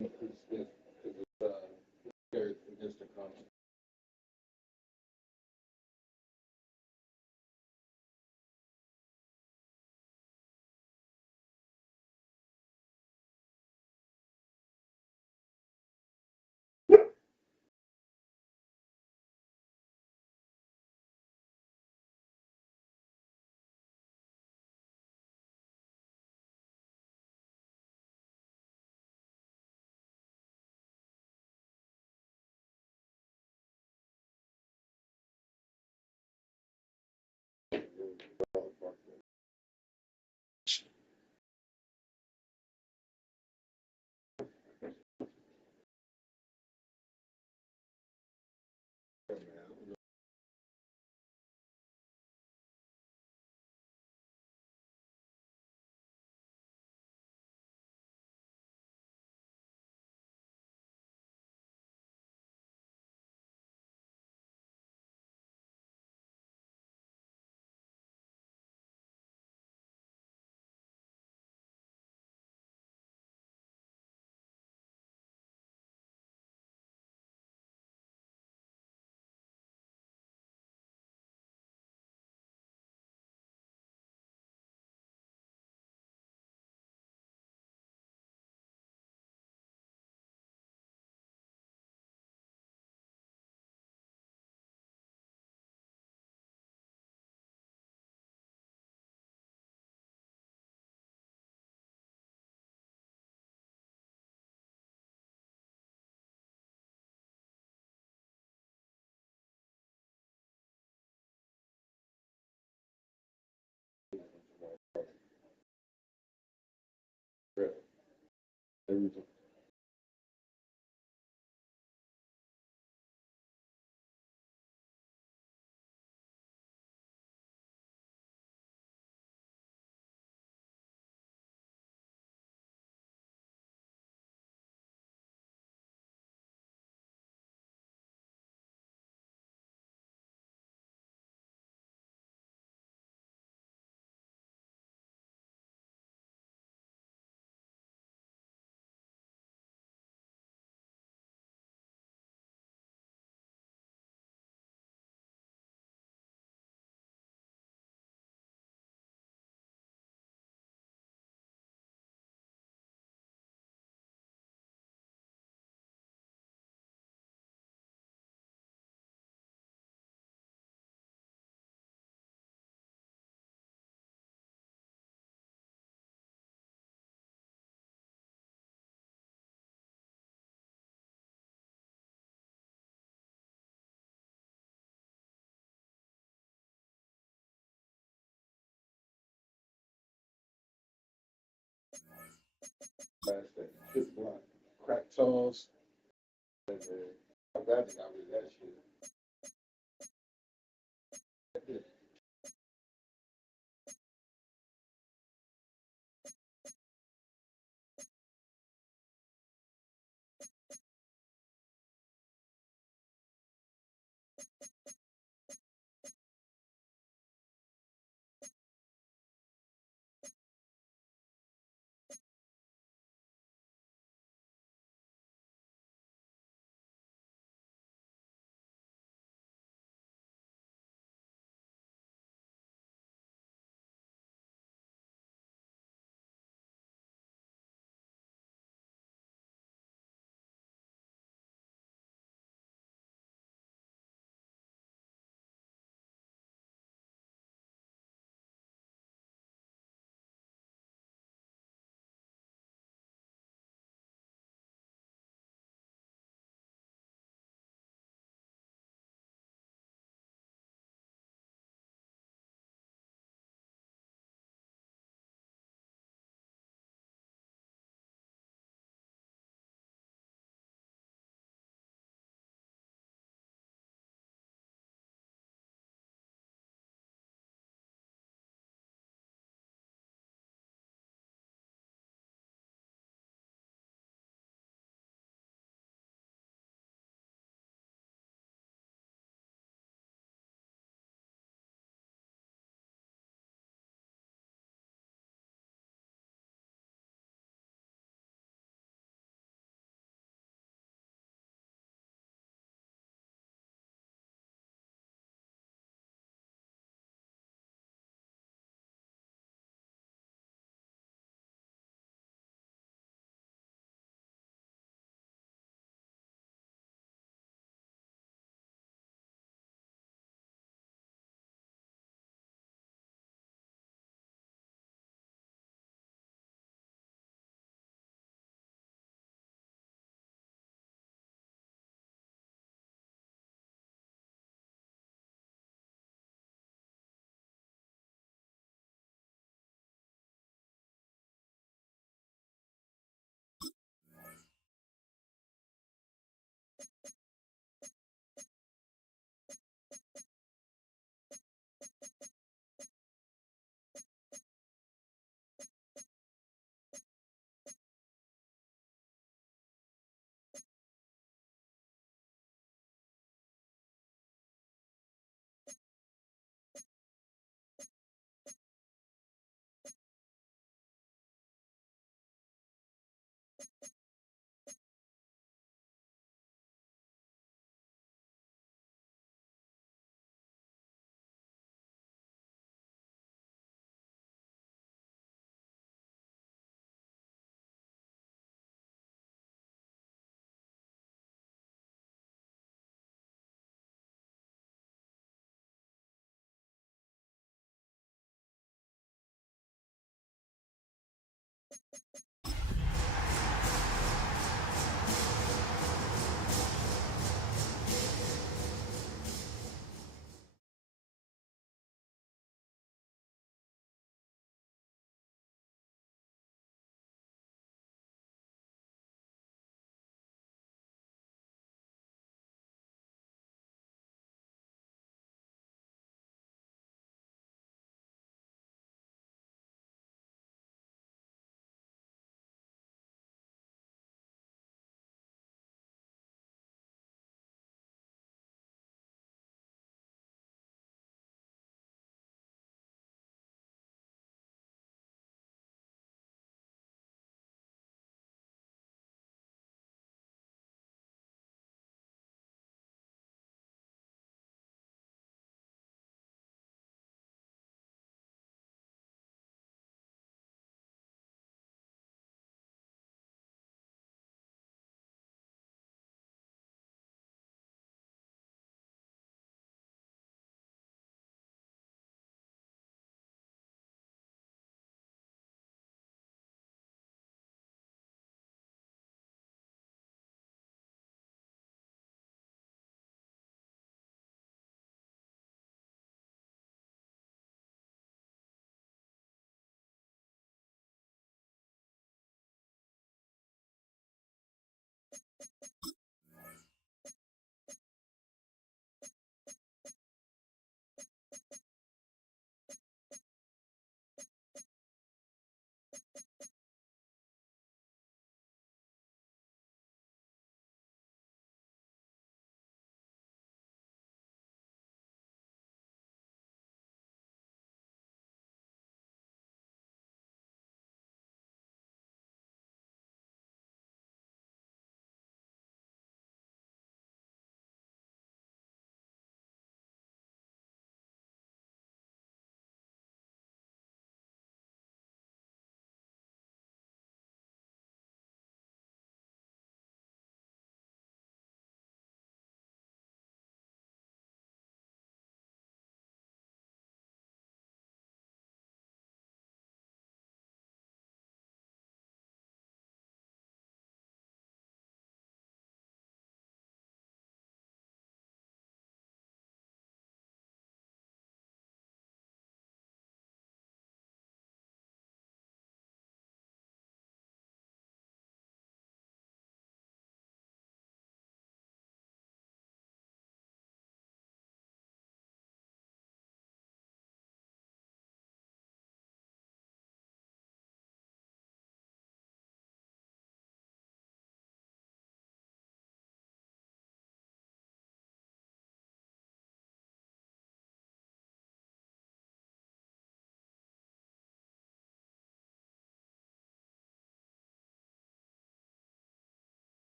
It's scared against the constant. Last thing, chip block, crack sauce. And, I'm glad they got rid of that shit.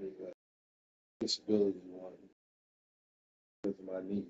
every disability one because of my knees.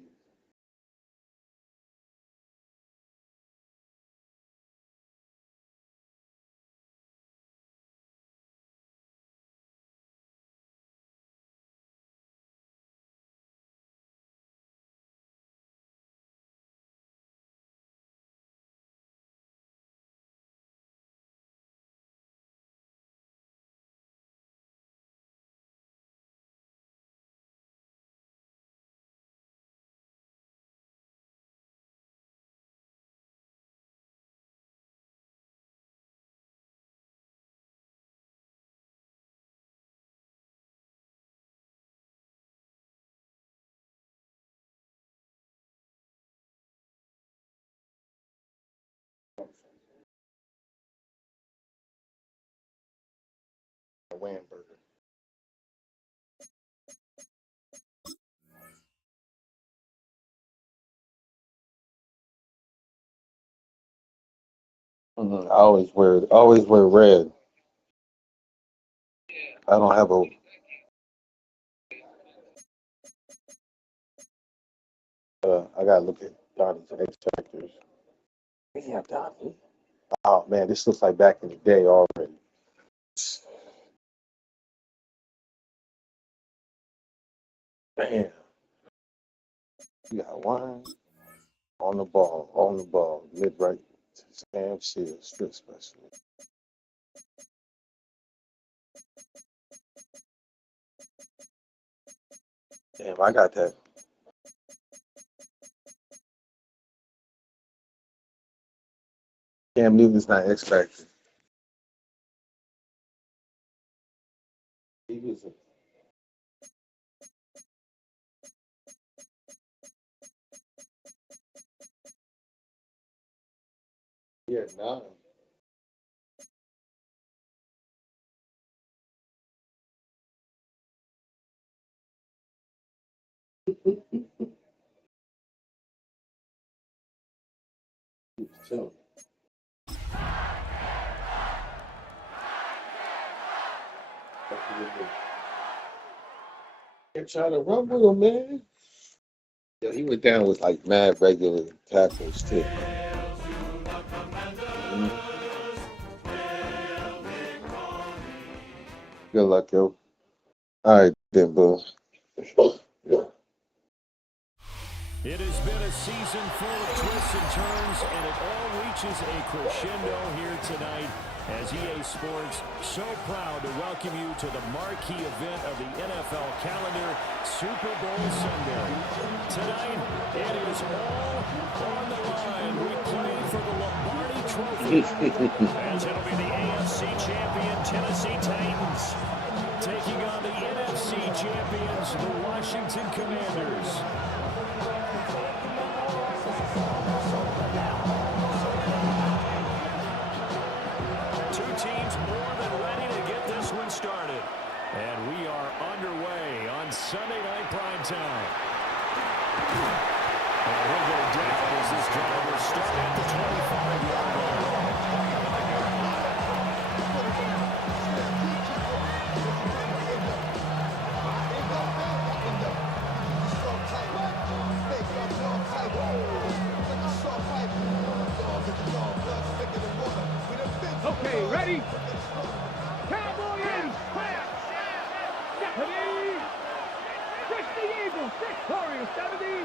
A wham burger. I always wear red. I don't have a. I gotta look at Donnie's X Factors. Yeah, Donnie. Oh man, this looks like back in the day already. Man, you got one on the ball, mid right. Sam Shield, strip specialist. Damn, I got that. Cam Newton's not X Factor. He was a yeah, nine. He was two. They're trying to run with him, man. Yeah, he went down with like mad regular tackles too. Mhm. Good luck, yo. All right, then, boo. Yeah. It has been a season full of twists and turns, and it all reaches a crescendo here tonight as EA Sports so proud to welcome you to the marquee event of the NFL calendar, Super Bowl Sunday. Tonight, it is all on the line. We play for the Lombardi Trophy as it'll be the AFC champion Tennessee Titans taking on the NFC champions, the Washington Commanders. Two teams more than ready to get this one started. And we are underway on Sunday Night Primetime. And he'll go down as this drive will start at the 25-yard line. Okay, ready? Cowboys, clap! Stephanie! Push the Eagles, victorious, 70!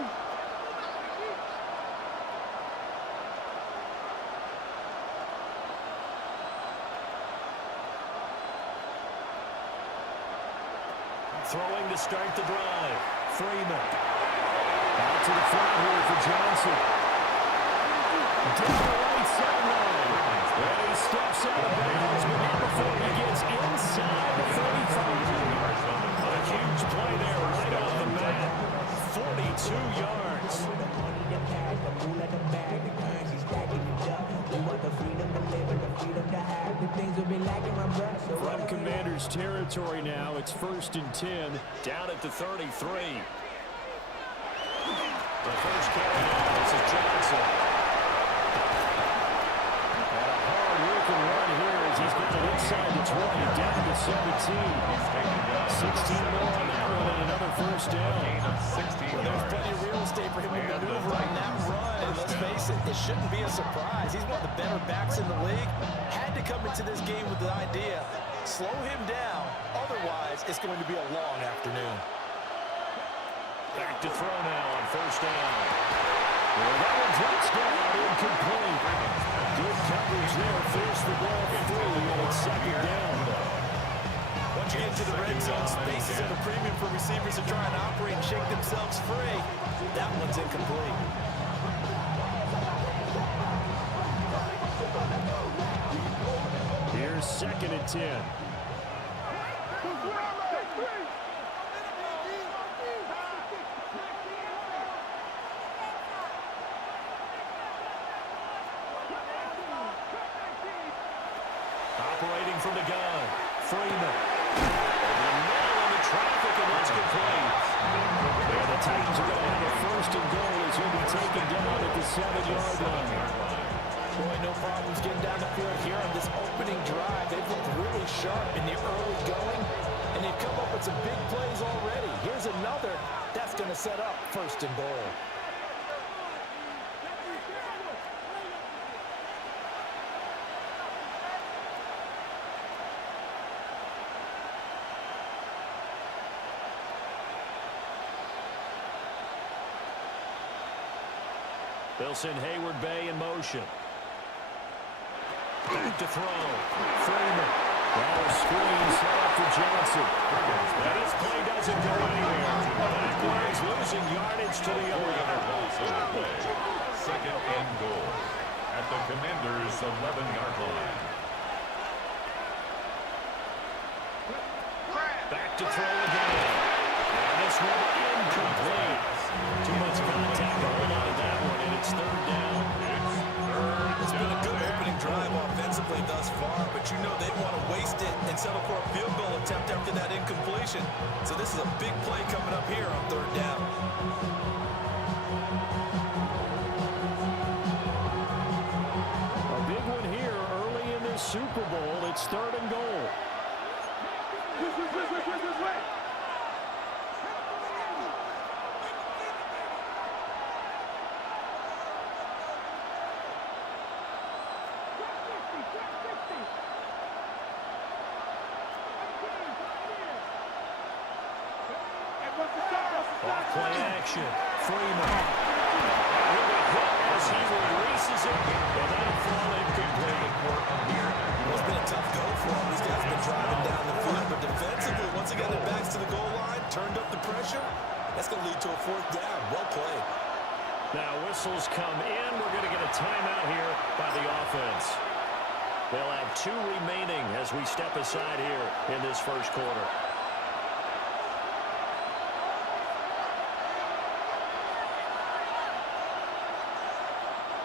Throwing to start the drive. Freeman. Out to the front here for Johnson. Down the right sideline. And he steps out of bounds, but not before he gets inside the 35. A huge play there right off the mat. 42 yards. From Commanders territory now, it's 1st and 10, down at the 33. The first carry now, this is Johnson. And a hard-working run here as he's got it inside the 20, down to 17. 16 more on that one and another first down. Well, there's plenty of real estate for him to maneuver on that run. And let's face it, it shouldn't be a surprise. He's one of the better backs in the league. Had to come into this game with the idea, slow him down. Otherwise, it's going to be a long afternoon. Back to throw now on first down. Well, that one drops down, incomplete. Good coverage there, forced the ball free, and it's second down. Once you get into the red zone, space is at a premium for receivers to try and operate and shake themselves free. That one's incomplete. Here's second and 10. Operating from the gun, Freeman. Over the middle of the traffic, and that's complete. And the Titans are going to have a first and goal as he'll be taken down at the 7-yard line. Boy, no problems getting down the field here on this opening drive. They've looked really sharp in the early going, and they've come up with some big plays already. Here's another that's going to set up first and goal. They'll send Hayward Bay in motion. Back to throw. Freeman. Well, a screen set up for Johnson. Now this play doesn't go anywhere. Backwards, losing yardage to the 11. Second and goal at the Commanders' 11-yard line. Back to throw again. And this one incomplete. Too much contact to hold on to that one, and it's third down. It's been a good opening drive offensively thus far, but you know they want to waste it and settle for a field goal attempt after that incompletion. So this is a big play coming up here on third down. A big one here early in this Super Bowl. It's third and goal. Off play action. Freeman. As he releases it, and that'll fall incomplete. It's been a tough go for him. These guys have been driving down the field, but defensively, once again, their backs to the goal line, turned up the pressure. That's going to lead to a fourth down. Well played. Now whistles come in. We're going to get a timeout here by the offense. They'll have 2 remaining as we step aside here in this first quarter.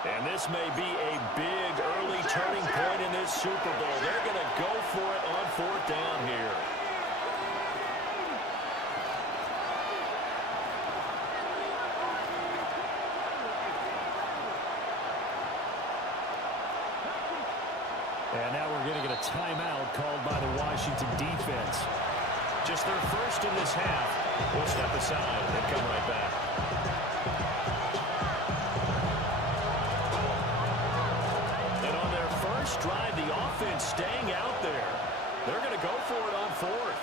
And this may be a big early turning point in this Super Bowl. They're going to go for it on fourth down here. And now we're going to get a timeout called by the Washington defense. Just their first in this half. We'll step aside and come right back. Drive, the offense staying out there. They're going to go for it on fourth.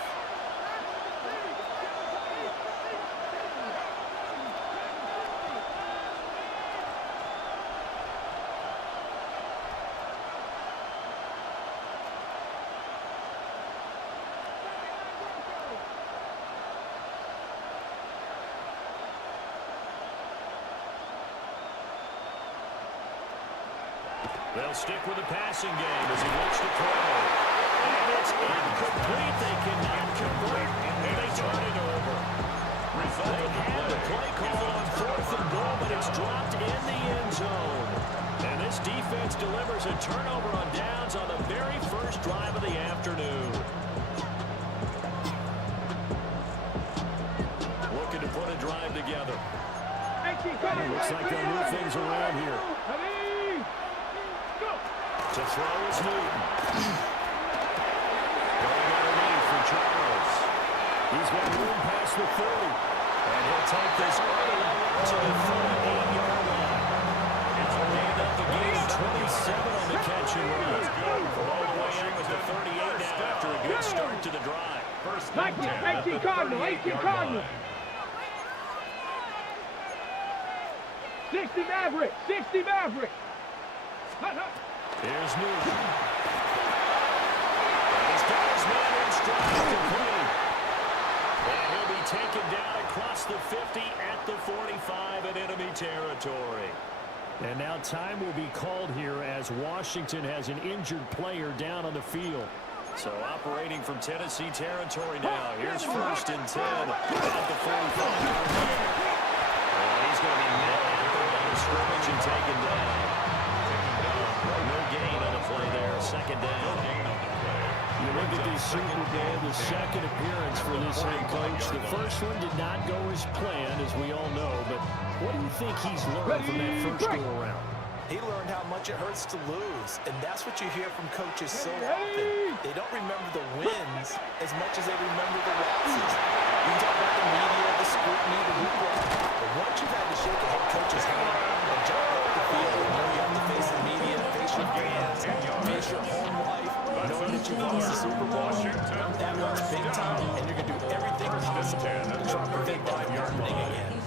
They'll stick with the passing game as he looks to throw. And it's incomplete. They cannot convert, and they turn it over. They had the play call on fourth and goal, but it's dropped in the end zone. And this defense delivers a turnover on downs on the very first drive of the afternoon. Looking to put a drive together. Looks like they'll move things around here. To throw is Newton. Going underneath for Charles. the 30. And he'll take this all the way to the 38-yard line. It's a gain up the game, 27 on the catch and run. All the way up at the 38 now after a good start to the drive. First 18 Cardinal, 18 Cardinal. 60 Maverick, 60 Maverick. Here's Newton. He's got his man in stride complete. And he'll be taken down across the 50 at the 45 in enemy territory. And now time will be called here as Washington has an injured player down on the field. So operating from Tennessee territory now. Here's first and 10 at the 45-yard line. And he's going to be met at the line of scrimmage and taken down. No gain on the play there. Second down. You look at this Super Bowl, the second appearance for this head coach. The first one did not go as planned, as we all know. But what do you think he's learned from that first go-around? He learned how much it hurts to lose, and that's what you hear from coaches so often. They don't remember the wins as much as they remember the losses. You can talk about the media, the scrutiny, the hoopla, but once you've had to shake a head coach's hand and jump off the field, you know you have to face the media, face your fans, face your home life, knowing that you lost the Super Bowl, that hurts big time, and you're going to do everything possible to try to prevent that from happening again.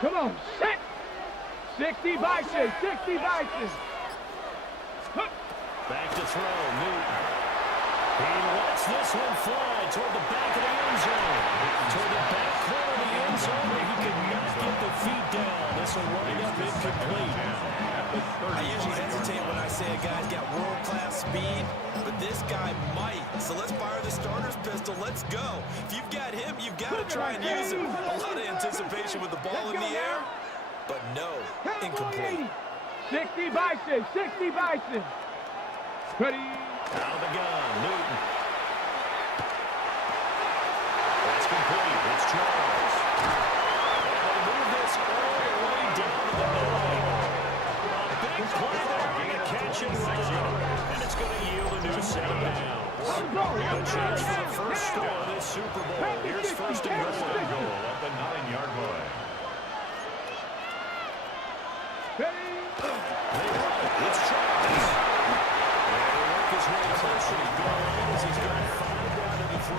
Come on, set! 60 Bison, 60 Bison. Back to throw, Newton. He lets this one fly toward the back of the end zone. Toward the back corner of the end zone, he could not get the feet down. This will wind up incomplete. I usually hesitate when I say a guy's got world-class speed, but this guy might. So let's fire the starter's pistol. Let's go. If you've got him, you've got to try and use him. A lot of anticipation with the ball in the air, but no, incomplete. 60 Bison, 60 Bison. Ready? Out of the gun, Newton. That's complete. It's Charles. And they move this all the way down to the 9. A big play there on the catch and run. And it's going to yield a new set of downs. A chance for the first score of this Super Bowl. Here's first and goal at the 9-yard line. It's Charles. His way closer to goal as he's got 5 down to the 3.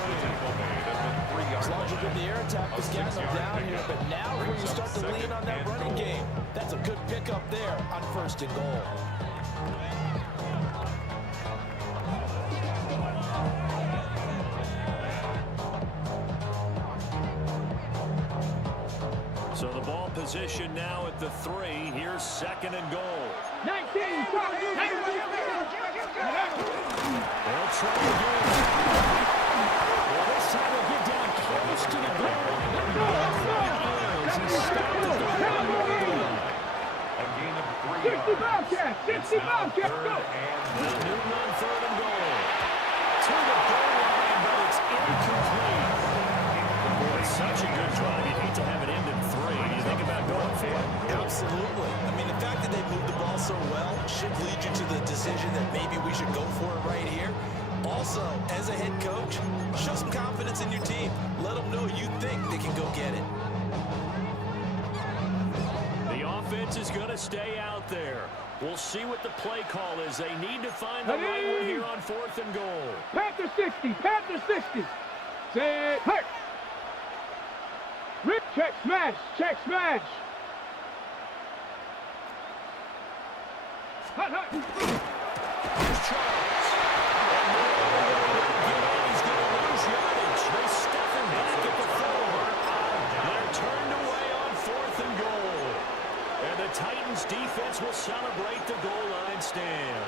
As long as you're good, the air attack was getting them down here, but now when you start to lean on that running game, that's a good pickup there on first and goal. So the ball position now at the 3. Here's second and goal. 19. They'll try again. Well, this time they'll get down close to the goal line. He's stopped at the 1. A gain of 3 60 Bobcats, 60 Bobcats, go! Newton on third and goal. To the goal line, but it's incomplete. Boy, such a good drive. You'd hate to have it end in 3. Do you think about going for it? Absolutely. I mean, the fact that they moved the ball so well should lead you to the decision that maybe we should go for it right here. Also, as a head coach, show some confidence in your team. Let them know you think they can go get it. The offense is going to stay out there. We'll see what the play call is. They need to find the right one here on fourth and goal. Panther 60, Panther 60. Set, hurt. Rip, check, smash, check, smash. Hut, hut. Here's Charles. He's going to lose yardage. They step him back at the 4. They're turned away on fourth and goal. And the Titans defense will celebrate the goal line stand.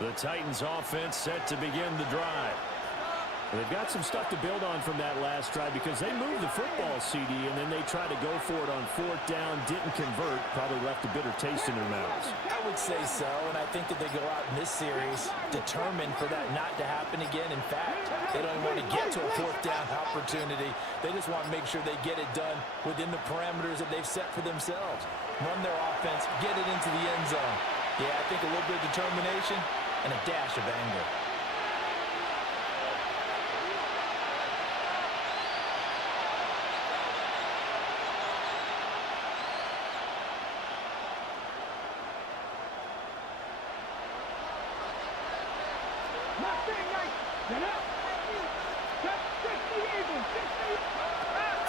The Titans offense set to begin the drive. They've got some stuff to build on from that last drive because they moved the football, CD, and then they tried to go for it on 4th down, didn't convert, probably left a bitter taste in their mouths. I would say so, and I think that they go out in this series determined for that not to happen again. In fact, they don't even want to get to a 4th down opportunity. They just want to make sure they get it done within the parameters that they've set for themselves. Run their offense, get it into the end zone. Yeah, I think a little bit of determination and a dash of anger.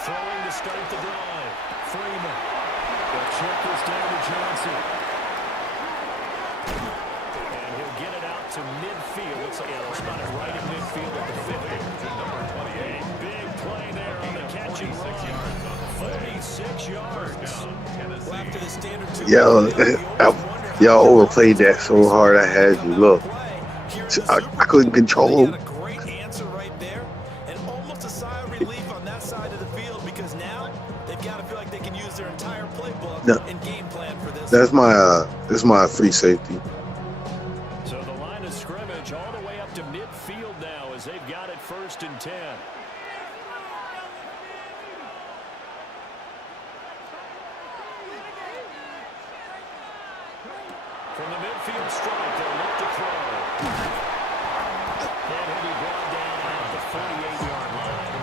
Throwing to start the drive. Freeman. They'll check this down to Johnson. And he'll get it out to midfield. Looks like they'll spot it right in midfield at the 50. A big play there on the catch and run. 46 yards. Well, after the standard Y'all overplayed that so hard. I had you look. I couldn't control him. Great answer right there, and almost a sigh of relief on that side of the field because now they've got to feel like they can use their entire playbook and game plan for this. That's my free safety. So the line of scrimmage all the way up to midfield now as they've got it 1st and 10. From the midfield strike, they'll look to throw. And he'll be brought down at the 48-yard line.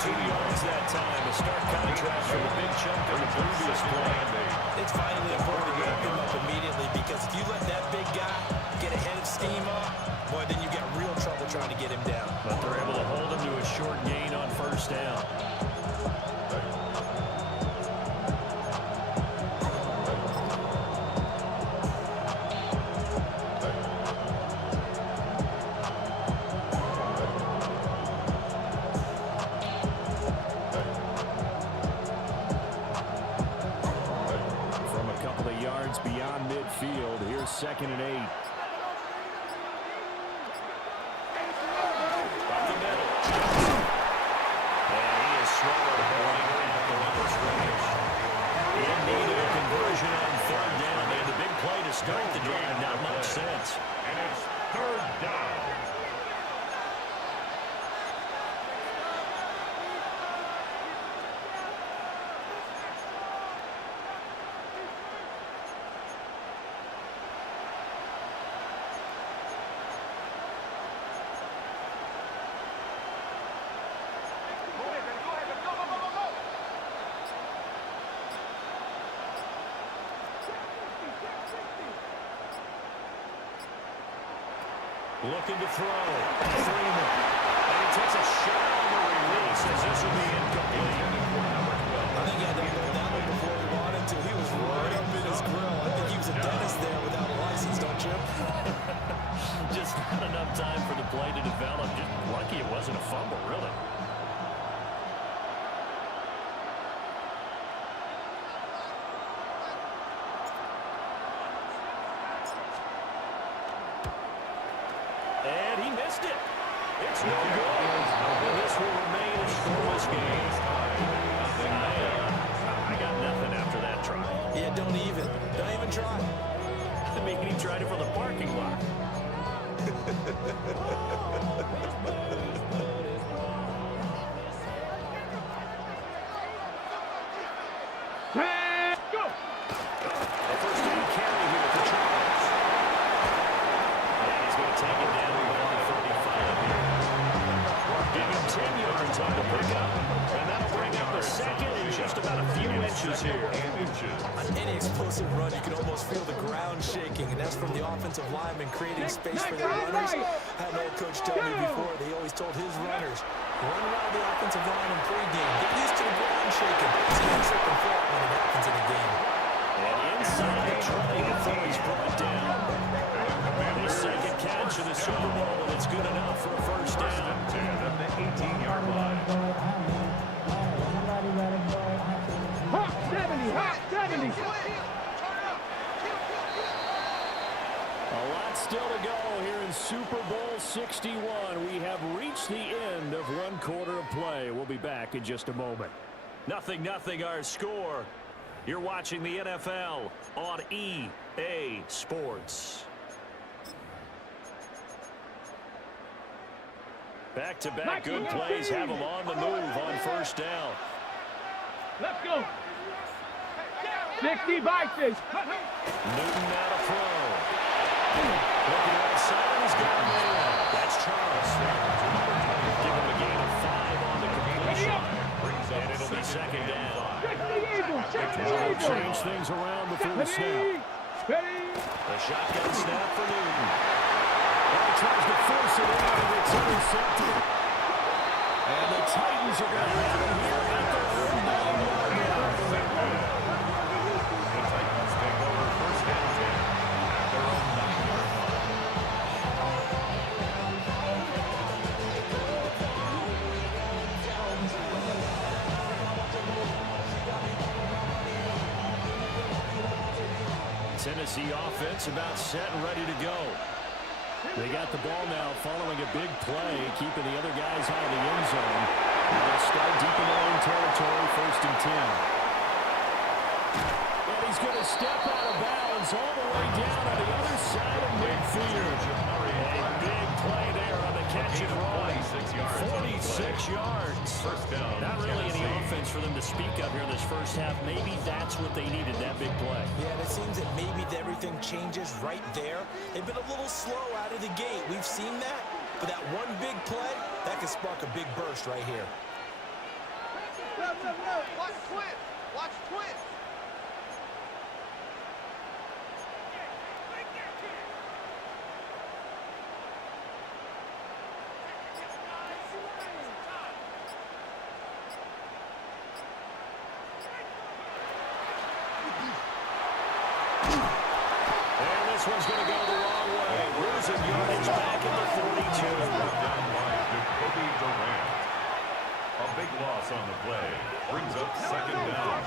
2 yards that time. A stark contrast from the big chunk in the previous play. It's vitally important to get him up immediately because if you let that big guy get ahead of steam up, boy, then you got real trouble trying to get him down. But they're able to hold him to a short gain on 1st down. Beyond midfield, here's 2nd and 8. Up the middle. And he is swallowed right at the line of scrimmage. In need of a conversion on 3rd down. They had the big play to start the drive, not much sense. And it's 3rd down. Looking to throw. Freeman. And he takes a shot on the release as this will be incomplete. I think he had to go down there before he wanted to. He was right up in his grill. I think he was a dentist there without a license, don't you? Just not enough time for the play to develop. Just lucky it wasn't a fumble, really. And he missed it. It's no good. And this will remain a scoreless game. I got nothing after that try. Yeah, don't even try. I mean, he tried it from the parking lot. Go! The first down carry here for Charles. And he's going to take it down to the 35 here. Give him 10 yards on the pickup. And that'll bring up the 2nd in just about a few inches here. On any explosive run, you can almost feel the ground shaking, and that's from the offensive lineman creating space for their runners. I had an old coach tell me before, they always told his runners, run around the offensive line in pregame. Get used to the ground shaking. See him trip and fall when it happens in a game. And inside the 20 before he's brought down. His 2nd catch of the Super Bowl, and it's good enough for a 1st down. 10 at the 18-yard line. Hot 70, hot 70. A lot still to go here in Super Bowl 61. We have reached the end of one quarter of play. We'll be back in just a moment. 0-0 our score. You're watching the NFL on EA Sports. Back-to-back good plays have them on the move on first down. Let's go. 60 Vikings. Newton now to throw. Looking outside, he's got a man. That's Charles. Give him a gain of 5 on the completion. And it'll be second down. They'll change things around before the snap. The shotgun snap for Newton. And he tries to force it in, and it's intercepted. And the Titans are going to have him here at their own 9-yard line. The Titans take over first and 10 at their own 9-yard line. Tennessee offense about set and ready to go. They got the ball now following a big play, keeping the other guys out of the end zone. They'll start deep in their own territory, first and 10. And he's going to step out of bounds all the way down on the other side of midfield. A big play there on the catch and run. 46 yards. Not really any offense for them to speak of here in this first half. Maybe that's what they needed, that big play. Yeah, and it seems that maybe everything changes right there. They've been a little slow out of the gate. We've seen that. But that one big play, that could spark a big burst right here. Watch twins. Watch twins. This one's going to go the wrong way. Losing yardage back in the 42. Down by Jacoby Durant. A big loss on the play. Brings up second down.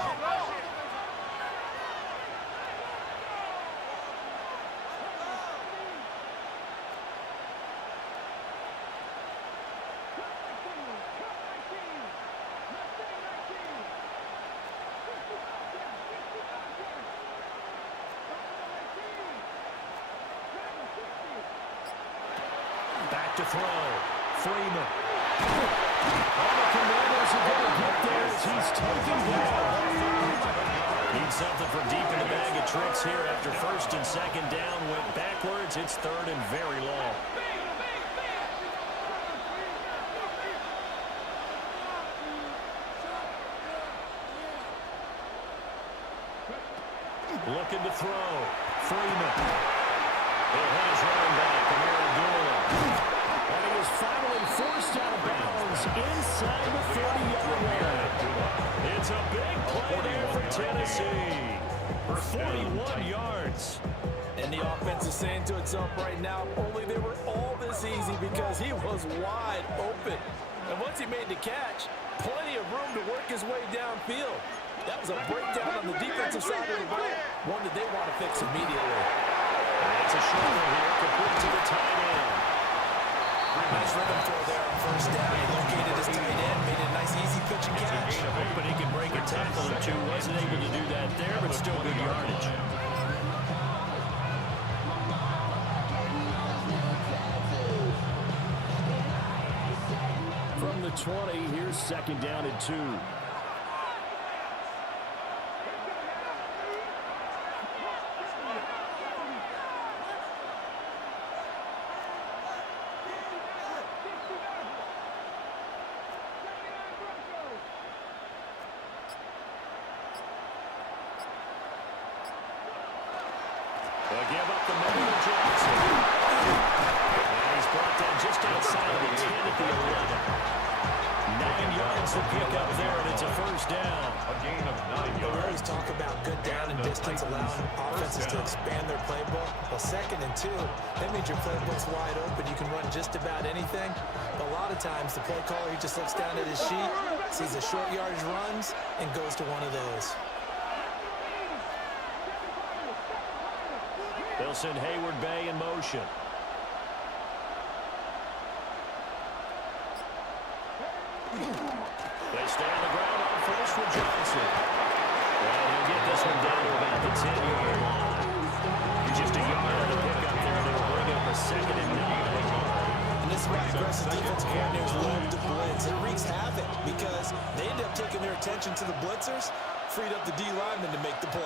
Back to throw. Freeman. All the Commanders are going to get there as he's taken down. Need something from deep in the bag of tricks here after first and second down. Went backwards. It's third and very long. Looking to throw. Freeman. It has running back, Amir. And he is finally forced out of bounds inside the 30-yard line. It's a big play there for Tennessee. 41 yards. And the offense is saying to itself right now, only they were all this easy because he was wide open. And once he made the catch, plenty of room to work his way downfield. That was a breakdown on the defensive side of the ball, one that they want to fix immediately. It's a shoulder here, complete to the tight end. Nice rhythm throw there on first down. He located his tight end, made it a nice easy pitch and catch. Hoping he can break a tackle or two. Wasn't able to do that there, but still good yardage. From the 20, here's second down and 2. They'll give up the middle to Jackson. And he's brought down just outside of the 10 at the 11. 9 yards to pick up there, and it's a first down. A gain of 9 We always yards. talk about good down and distance, allowing offenses to expand their playbook. Well, second and 2, that means your playbook's wide open. You can run just about anything. But a lot of times, the play caller, he just looks down at his sheet, sees the short yardage runs, and goes to one of those. They'll They'll send Hayward Bay in motion. They stay on the ground on first with Johnson. Well, he'll get this one down to about the 10-yard line. Just a yard of the pickup there, and it'll bring up a 2nd and 9. And this is why aggressive defense coordinators love to blitz. It wreaks havoc because they end up taking their attention to the blitzers, freed up the D lineman to make the play.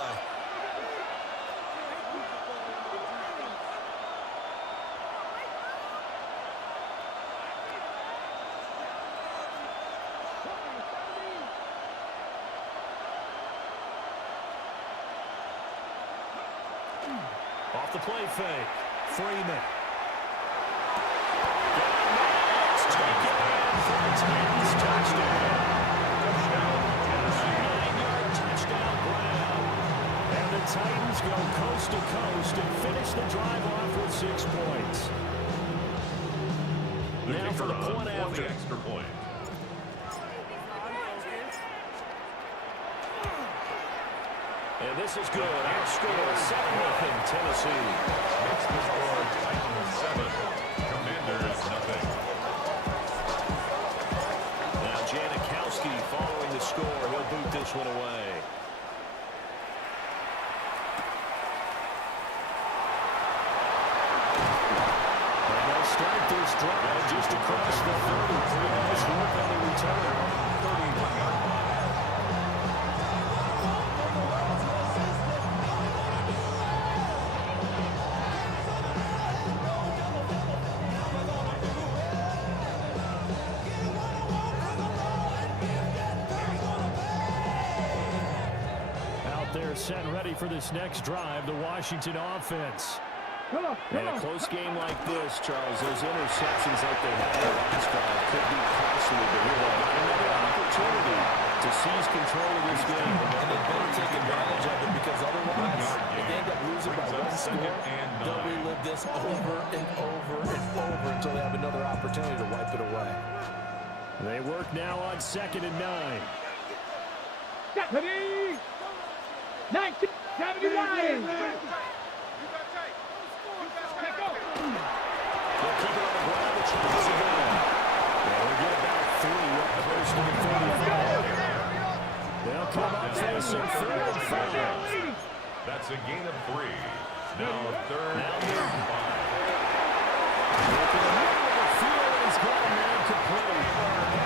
Off the play fake. Freeman. Touchdown. 9-yard touchdown ground. And the Titans go coast to coast and finish the drive off with 6 points. Now for the point after. The extra point. And this is good. Outscore 7-0 Tennessee. Makes the score Titans 7. Commanders nothing. Now Janikowski following the score. He'll boot this one away. And they'll start this drive just across the 30. Pretty nice work on the return. 31-yard line. They're set and ready for this next drive, the Washington offense. In a close game like this, Charles, those interceptions like they had the last drive could be costly, but here they've got another opportunity to seize control of this game. And they better take advantage of it because otherwise, if they end up losing by 1 score, they'll relive this over and over and over until they have another opportunity to wipe it away. They work now on 2nd and 9. Deputy! 1979! They'll keep it on the ground. The Chargers again. They'll get about 3 up close to the 35. They'll come up facing 3rd and 5. That's a gain of 3. Now 3rd and 5. Look in the middle of the field. He's got a man complete.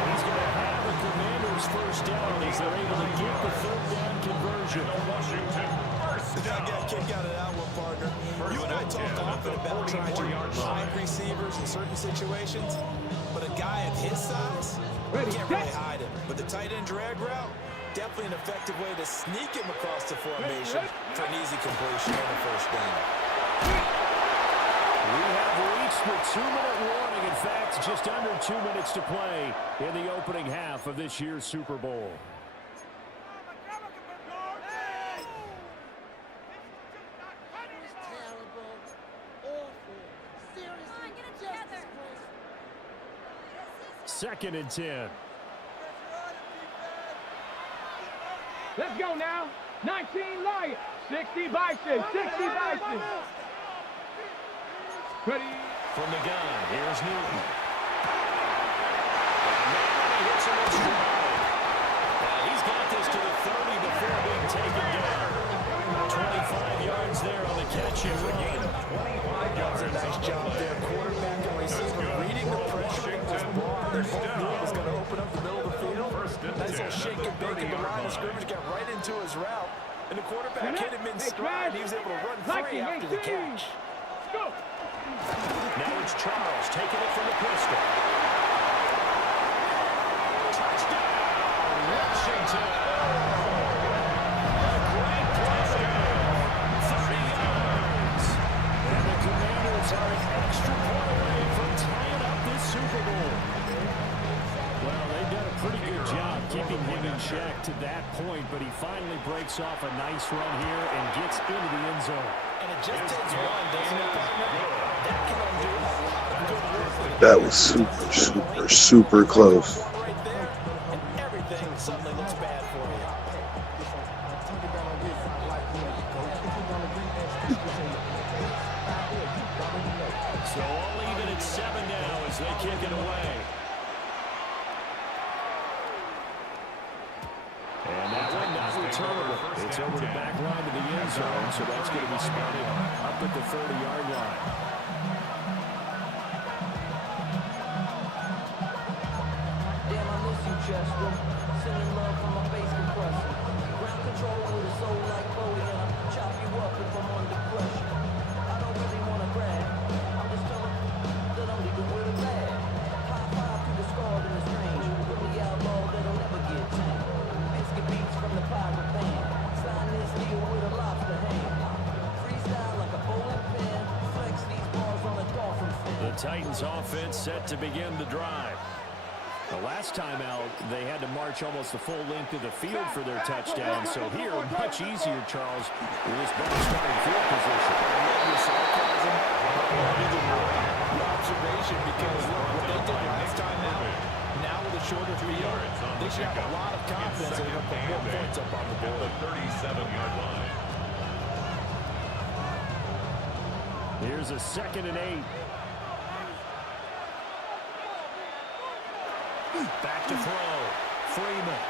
He's going to have the Commanders' first down as they're able to get the 3rd down conversion. Washington first down. Got to kick out of that one, partner. You and I talk often about trying to hide receivers in certain situations, but a guy of his size, can't really hide him. But the tight end drag route, definitely an effective way to sneak him across the formation for an easy completion and a first down. We have reached the 2-minute warning. In fact, just under 2 minutes to play in the opening half of this year's Super Bowl. Second and 10. Let's go now. 19 Lions. 60 Bison. 60 Bison. Ready. From the gun, here's Newton. He hits him in stride. He's got this to the 30 before being taken down. 25 yards there on the catch and run. Does a nice job there. Quarterback and receiver reading the pressure that was brought. They both knew it was going to open up the middle of the field. Nice little shake and bake in the line of scrimmage. Got right into his route. And the quarterback hit him in stride. He was able to run free after the catch. Go. Now it's Charles taking it from the pistol. Touchdown, Washington. A great play. 30 yards. And the Commanders are an extra point away from tying up this Super Bowl. Well, they've done a pretty good job keeping him in check to that point, but he finally breaks off a nice run here and gets into the end zone. And it just takes one, doesn't it, partner? That can undo a lot of good work. That was super, super close. Right there, and everything suddenly looks bad for you. they kick it away. And that one not returnable. It's over the back line to the end zone, so that's going to be spotted up at the 30-yard line. Damn, I miss you, Chester. Sending love from my bass compressor. Ground control with a soul like Bowie, and I chop you up if I'm under pressure. I don't really want to brag. I'm just telling that I'm leaving with a bag. High five to the scarred and the strange. From the outlaw that'll never get tamed. Biscuit beats from the pirate band. Sign this deal with a lobster hand. Freestyle like a bowling pin. Flex these bars on a dolphin fin. The Titans offense set to begin the drive. The last time out, they had to march almost the full length of the field for their touchdown. So here, much easier, Charles, with this better starting field position. I love your sarcasm. Your observation, because look, what they did last time out, now with a shorter field, they should have a lot of confidence that they're going to put more points up on the board. The 37-yard line. Here's a 2nd and 8. Back to throw. Freeman.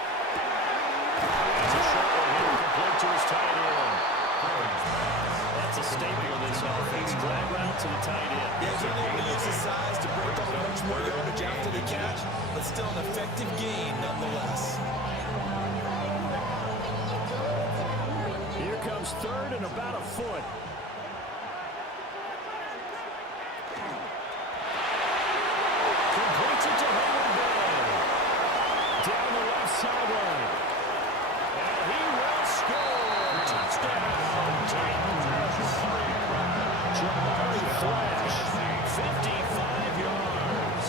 It's a short one here, complete to his tight end. That's a staple of this offense. Drag route to the tight end. Yeah, he's able to use his size to break up much more yardage after the catch, but still an effective gain nonetheless. Here comes 3rd and about a foot. Completes it to Hayward Bay. Down the left sideline. And he will score. Touchdown. Jabari Flash, 55 yards.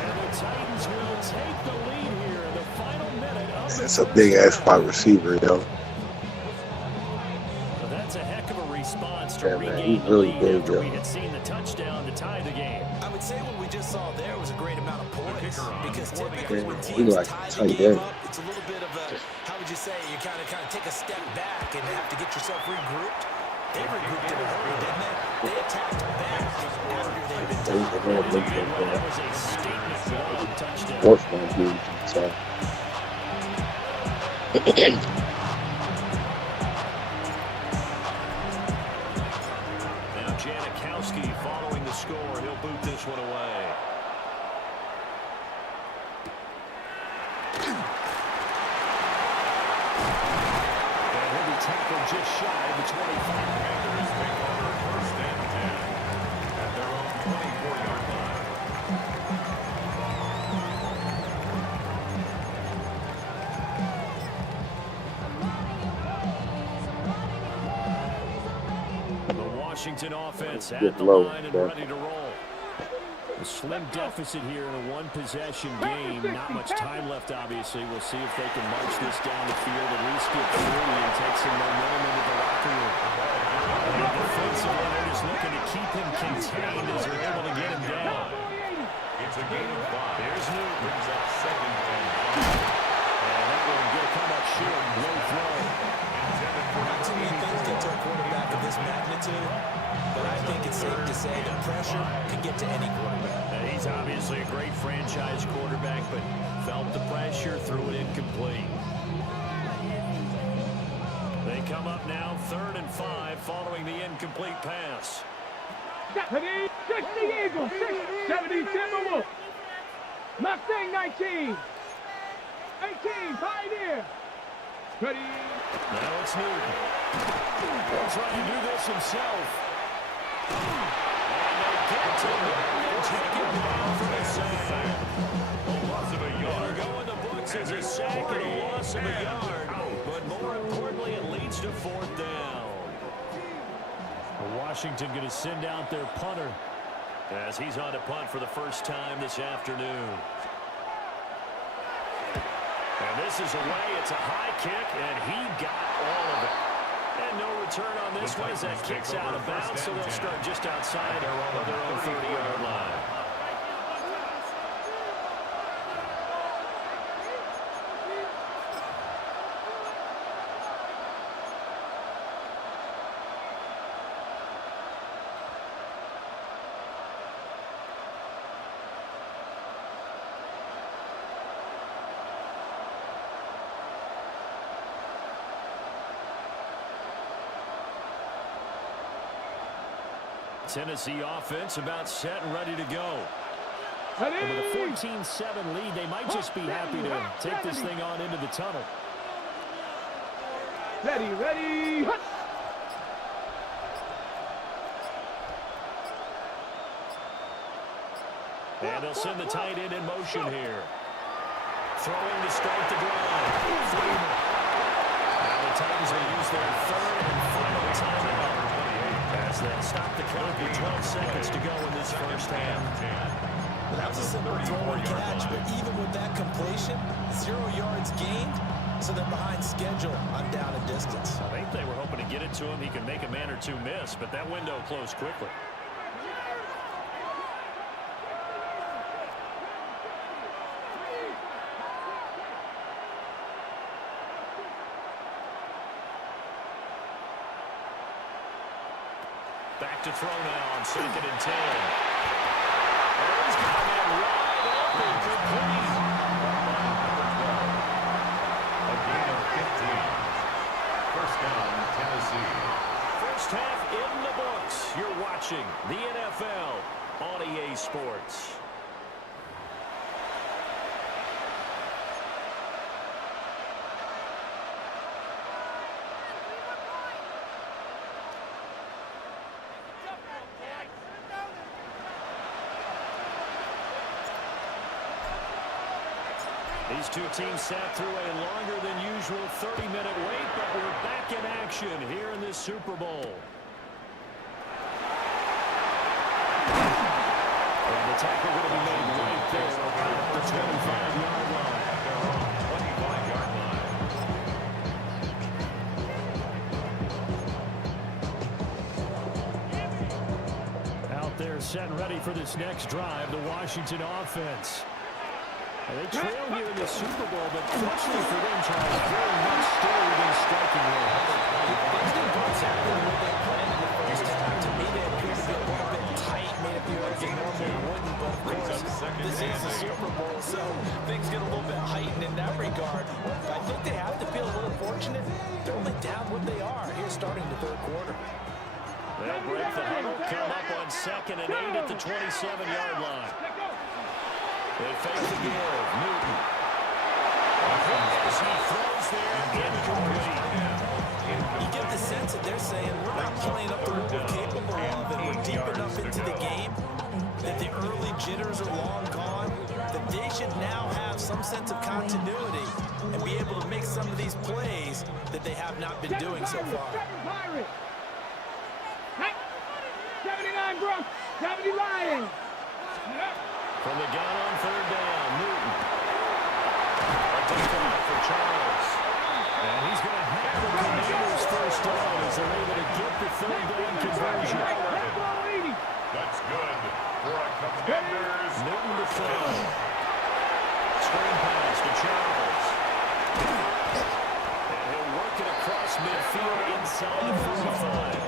And the Titans will take the lead here in the final minute of the That's a big-ass wide receiver, yo. Well, that's a heck of a response to Yeah, man, regain he's the really lead big, after we yo. had seen the touchdown to tie the game. I would say what we just saw there was a great amount of points, because typically when Yeah, he teams like tie the tight game end. up, it's a little bit of a, how would you say, you kind of take a step back and have to get yourself regrouped. They regrouped in a hurry, didn't they? They attacked back after they'd been tied. That was a statement long touchdown. Fourth one, dude. So, Now Janikowski following the score. He'll boot this one away. And he'll be tackled just shy of the 25. Commanders take over 1st and 10 at their own 24-yard line. The Washington offense at Good the low, line and man. ready to roll. A slim deficit here in a one-possession game. Not much time left, obviously. We'll see if they can march this down the field, at least get through and take some momentum into the locker room. And defensively, they're just looking to keep him contained as they're able to get him down. It's a gain of 5. There's Newton. Brings up 2nd and 5. And that one going to come up short. Low throw. Not too many things get to a quarterback of this magnitude, but I think it's safe to say that pressure can get to any quarterback. And he's obviously a great franchise quarterback, but felt the pressure, threw it incomplete. They come up now 3rd and 5 following the incomplete pass. 60 Eagles, 70 Timberwolves. Mustang 19. 18 Pioneer. Ready. Now it's Newton. He'll try to do this himself. And they get to him and take him down for the sack. A loss of a yard. It'll go in the books as a sack and a loss of a yard. But more importantly, it leads to 4th down. Washington going to send out their punter as he's on to punt for the first time this afternoon. And this is away. It's a high kick, and he got all of it. And no return on this one as that kicks out of bounds, so they'll start just outside of their own 30-yard line. Tennessee offense about set and ready to go. Ready? And with a 14-7 lead, they might just be happy to take this thing on into the tunnel. Ready, ready, hut! And they'll send the tight end in motion here. Throwing to start the drive. Freeman. Now the Titans will use their third and final timeout as they stop the clock with 12 seconds to go in this first half. Well, that was a simple throw and catch, but even with that completion, 0 yards gained, so they're behind schedule on down and distance. I think they were hoping to get it to him. He could make a man or two miss, but that window closed quickly. Back to throw now on 2nd and 10. Oh, he's got a man wide open, complete. A gain of 15. First down, Tennessee. First half in the books. You're watching the NFL on EA Sports. These two teams sat through a longer than usual 30-minute wait, but we're back in action here in this Super Bowl. And the tackle going to be made right there at the 25-yard line. 25-yard line. Out there set and ready for this next drive, the Washington offense. They trail here in the Super Bowl, but fortunately for them, Charles, very much still within striking range. Things didn't go exactly the way they planned in the first half. To me, they appeared to be a little bit tight, made a few errors they normally wouldn't, but of course, this is the Super Bowl, so things get a little bit heightened in that regard. But I think they have to feel a little fortunate. They're only down what they are here starting the third quarter. They'll break the huddle, come up on 2nd and 8 at the 27-yard line. They fake the give. Newton. As he throws there, incomplete. You get the sense that they're saying we're not playing up to what we're capable of, and we're deep enough into the game that the early jitters are long gone, that they should now have some sense of continuity and be able to make some of these plays that they have not been doing so far. 79 Bronx, 70 Lions. From the gun on 3rd down, Newton. A takeoff for Charles. And he's going to have the Commanders first down as they're able to get the 3rd down conversion. That's good for a Commanders. Newton to throw. Screen pass to Charles. And he'll work it across midfield inside the 45.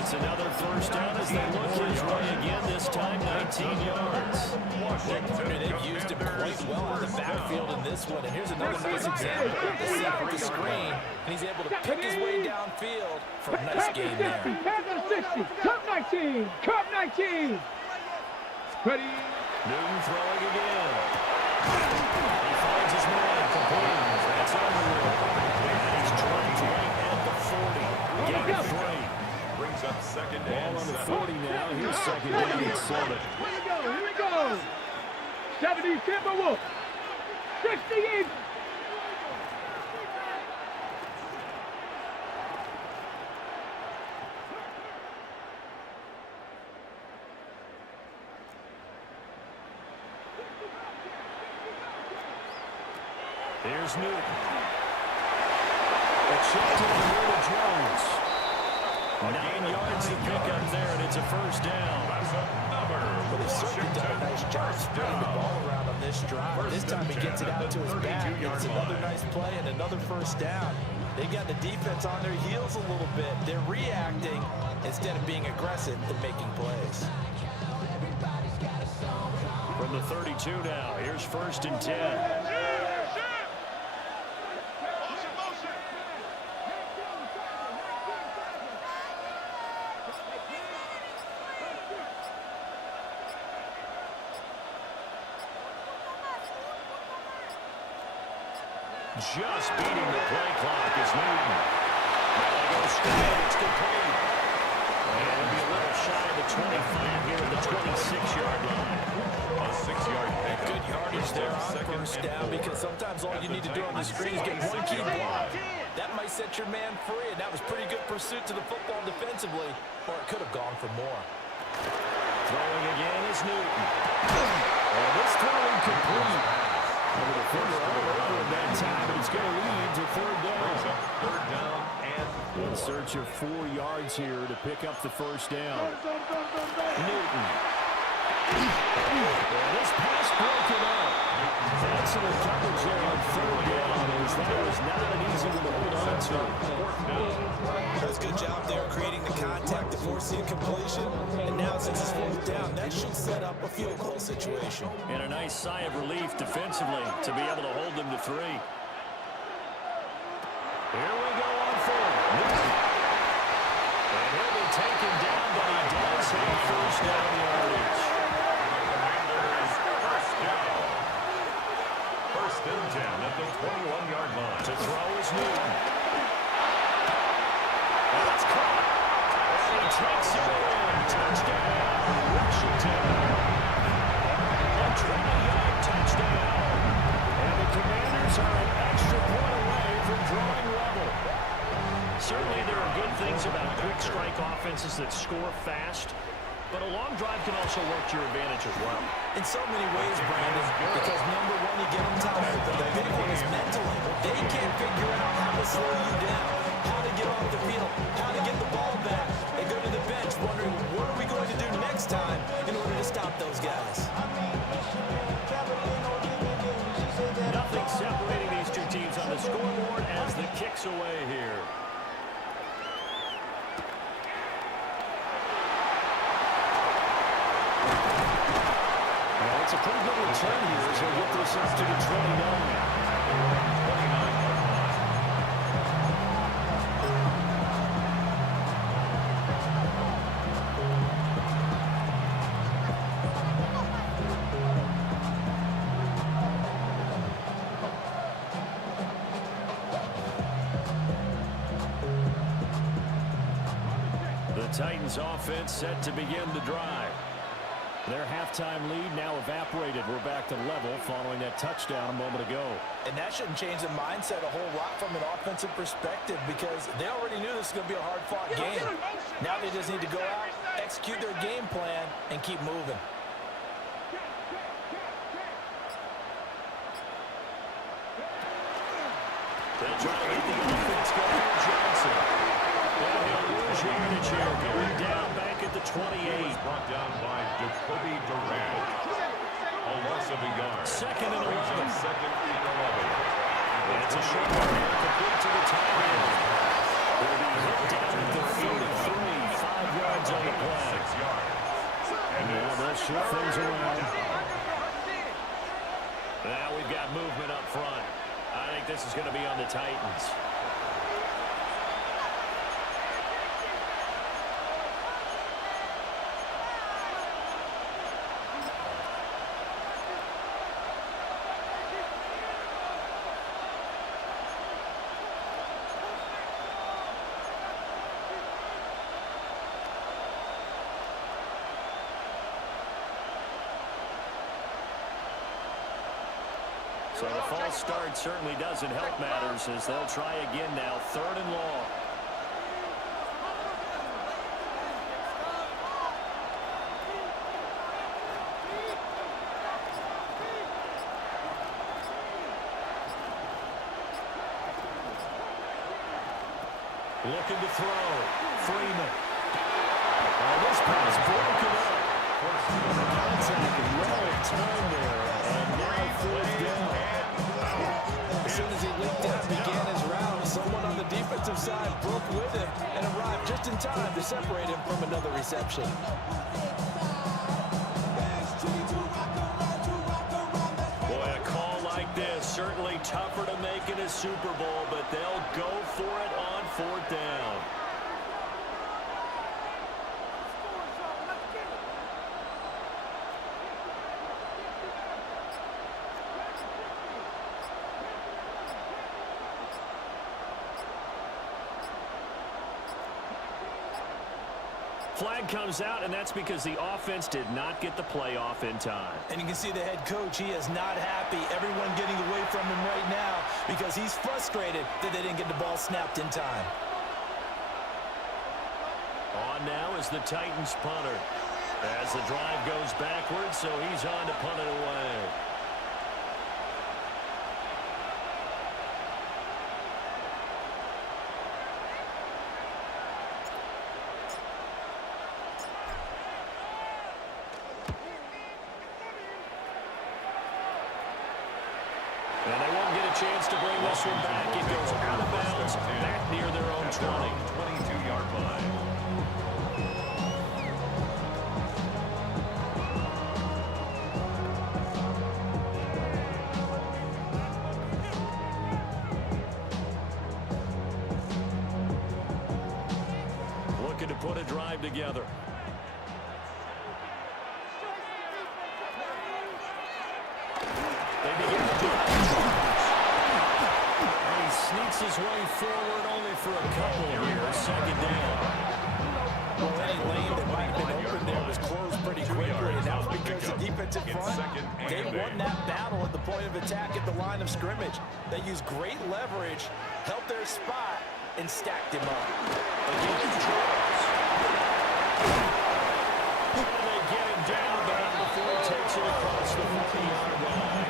It's another first down as they look his way again, this time 19 yards. They've used him quite well out of the backfield in this one, and here's another nice example of the separate screen, and he's able to pick his way downfield for a nice gain there. 60, Cup 19, Cup 19. Ready? Newton throwing again. He finds his man, complete. That's Underwood. And he's dropped right at the 40. Gain of 3. Brings up 2nd Ball and on the 7. 40 now. Here's 2nd down and 7. Here we go. 70 Timberwolves. 68. Here's Newton. A check to the middle of Jones. 9 yards to pick up there, and it's a first down. That's another But they've certainly done a nice job spreading the ball around on this drive. This time he gets it out to his back. It's another nice play and another first down. They've got the defense on their heels a little bit. They're reacting instead of being aggressive and making plays. From the 32 now, here's 1st and 10. Just beating the play clock is Newton. Now they go straight. It's complete. And it'll be a little shy of the 25 here at the 26-yard line. A 6-yard pickup. Good yardage there on first down, because sometimes all you need to do on the screen is get one key block. That might set your man free, and that was pretty good pursuit to the football defensively, or it could have gone for more. Throwing again is Newton. And this throw incomplete. And the defender all over in that time, but it's going to lead to third down. Third down and In search of 4 yards here to pick up the first down. Newton. And this pass broken up. Excellent coverage there on third down, as that was not an easy one to hold on to. Does a good job there creating the contact to force the incompletion. And now since it's fourth down, that should set up a field goal situation. And a nice sigh of relief defensively to be able to hold them to 3. Here we go on fourth. And he'll be taken down, but he does have first down yardage. Commanders first down. First and 10 at the 21-yard line. To throw is Newton. That's caught. And he takes it in. Touchdown, Washington. A 20-yard touchdown. And the Commanders are an extra point away from drawing level. Certainly there are good things about quick strike offenses that score fast, but a long drive can also work to your advantage as well. In so many ways, Brandon, because number one, you get them tired, but the big one is mentally. They can't figure out how to slow you down, how to get off the field, how to get the ball back. They go to the bench wondering, what are we going to do next time in order to stop those guys? Nothing separating these two teams on the scoreboard as the kick's away here. Well, it's a pretty good return here as they get this up to the 29. Titans offense set to begin the drive. Their halftime lead now evaporated. We're back to level following that touchdown a moment ago. And that shouldn't change the mindset a whole lot from an offensive perspective, because they already knew this was going to be a hard-fought game. Now they just need to go out, execute their game plan, and keep moving. They'll try to get the offense going. Johnson. And he'll lose yardage here. Going down back at the 28. Brought down by Jacoby Durant. A loss of a yard. Second and 11. Second and 11. And it's a short one here, complete to the tight end. They'll be hit down at the 43. 5 yards on the play. 6 yards. And they'll shift things around. Now we've got movement up front. I think this is going to be on the Titans. So the false start certainly doesn't help matters as they'll try again now. 3rd and long. Looking to throw. Freeman. This pass broken up. Contact well timed there. And now 4th down. As soon as he leaped out, began his round, someone on the defensive side broke with him and arrived just in time to separate him from another reception. Boy, a call like this, certainly tougher to make in a Super Bowl, but they'll go for it on 4th down. flag comes out, and that's because the offense did not get the play off in time. And you can see the head coach, he is not happy. Everyone getting away from him right now because he's frustrated that they didn't get the ball snapped in time. On now is the Titans punter. As the drive goes backwards, so he's on to punt it away. And they won't get a chance to bring this one back. It goes out of bounds, back near their own 20. 22-yard line. Looking to put a drive together. They begin the drive. And he sneaks his way forward only for a couple here. Second down. Well, any lane that might have been open there was closed pretty quickly, and that was because the defensive front, they won that battle at the point of attack at the line of scrimmage. They used great leverage, helped their spot, and stacked him up. Again, Charles. And they get him down back before he takes it across the 40-yard line.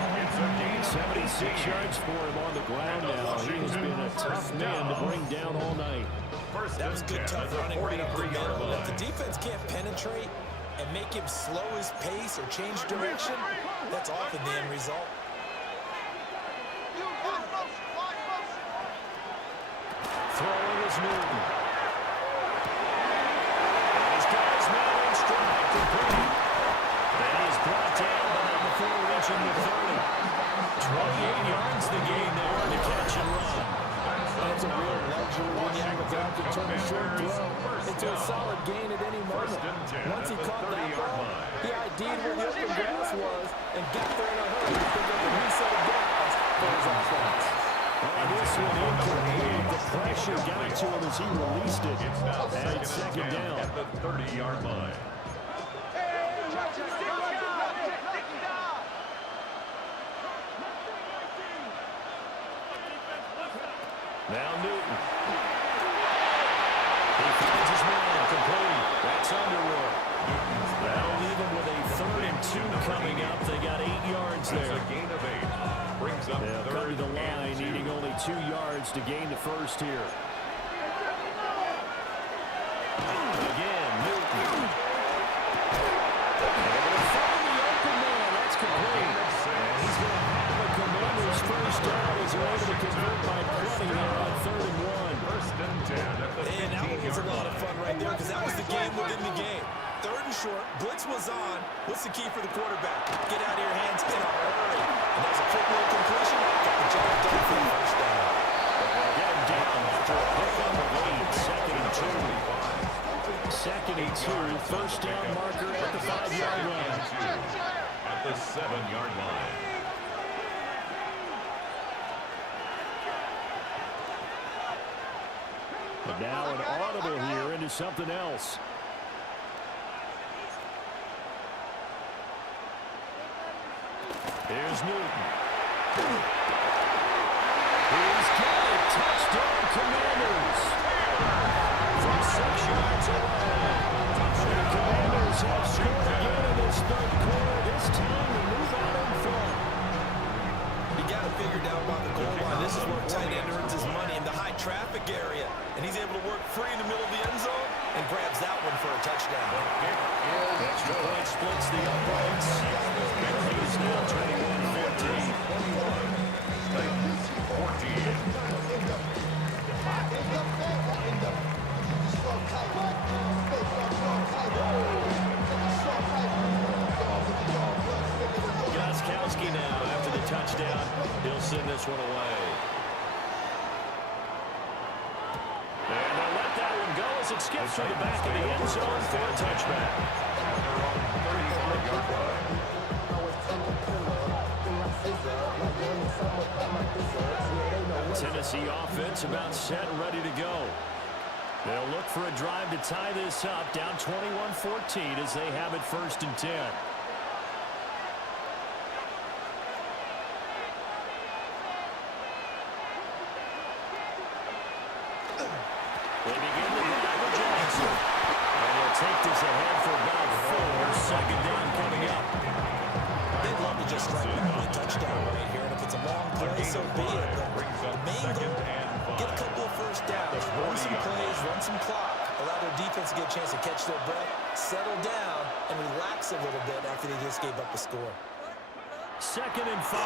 76 yards for him on the ground now. He has been a tough man to bring down all night. That was good tough running right up the middle. If the defense can't penetrate and make him slow his pace or change direction, that's often the end result. Throwing is Newton. And he's got his man in stride, complete. And he's brought down before reaching the 30. 28 yards the gain there on the catch and run. That's a real luxury when you have a guy to turn a short throw into a solid gain at any moment. Once he caught that ball, he ID'd where the open grass was and got there in a hurry to pick up a new set of downs for his offense. This one incomplete. The pressure got to him as he released it. And it's second down. At the 30-yard line. Now Newton. He finds his man complete. That's Underwood. That'll leave him with a 3rd and 2 coming up. They got 8 yards there. That's a gain of 8. Brings up They'll come to the line, needing only 2 yards to gain the first here. Again, Newton. They're going to find the open man. That's complete. And he's going to have the Commanders' first down as they're able to convert by plenty there on 3rd and 1. First and 10 at the 15-yard line. And that was a lot of fun right there because that was the game within the game. 3rd and short, blitz was on. What's the key for the quarterback? Get out of your hands in a hurry. And there's a quick little completion. Got the job done for the first down. Get him down after a pickup of 8. 2nd and 2. 2nd and 2. First down marker at the 5-yard line. At the 7-yard line. But now an audible here into something else. Here's Newton. He's got it. Touchdown, Commanders. From 6 yards away. The Commanders have scored again in this 3rd quarter. This time to move out in front. You got to figure out about the goal line. This is where a tight end earns his money in the high traffic area. And he's able to work free in the middle of the end zone and grabs that one for a touchdown. Extra point splits the uprights. He's now 21-14. 14. Gostkowski now after the touchdown. He'll send this one away. And they'll let that one go as it skips through the back of the end zone for a touchback. Tennessee offense about set and ready to go. They'll look for a drive to tie this up, down 21-14 as they have it 1st and 10. They begin the drive with Jackson. And they'll take this ahead for about 4. 2nd down coming up. They'd love to just strike a touchdown right here, and if it's a long play, so be it. But the main goal, get a couple of first downs, run some plays, run some clock, allow their defense to get a chance to catch their breath, settle down, and relax a little bit after they just gave up the score. 2nd and 5.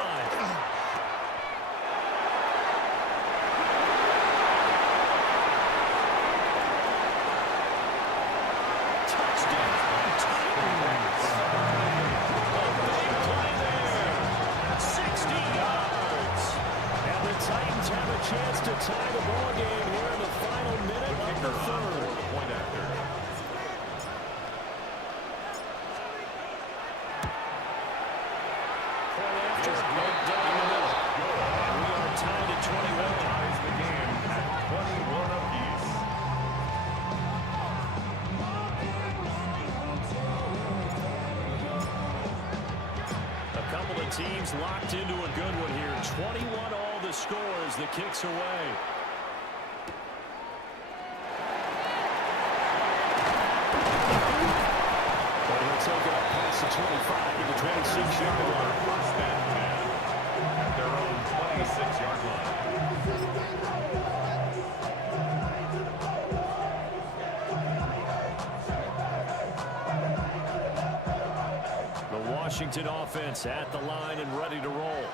Chance to tie the ball game here in the final minute of the 3rd. Point after. Point after, right down the middle. And we are tied at 21. Ties the game at 21 apiece. A couple of teams locked into a good one here. 21 all the score as the kick's away. But he'll take it up past the 25 to the 26-yard line. 1st and 10 at their own 26-yard line. The Washington offense at the line and ready to roll.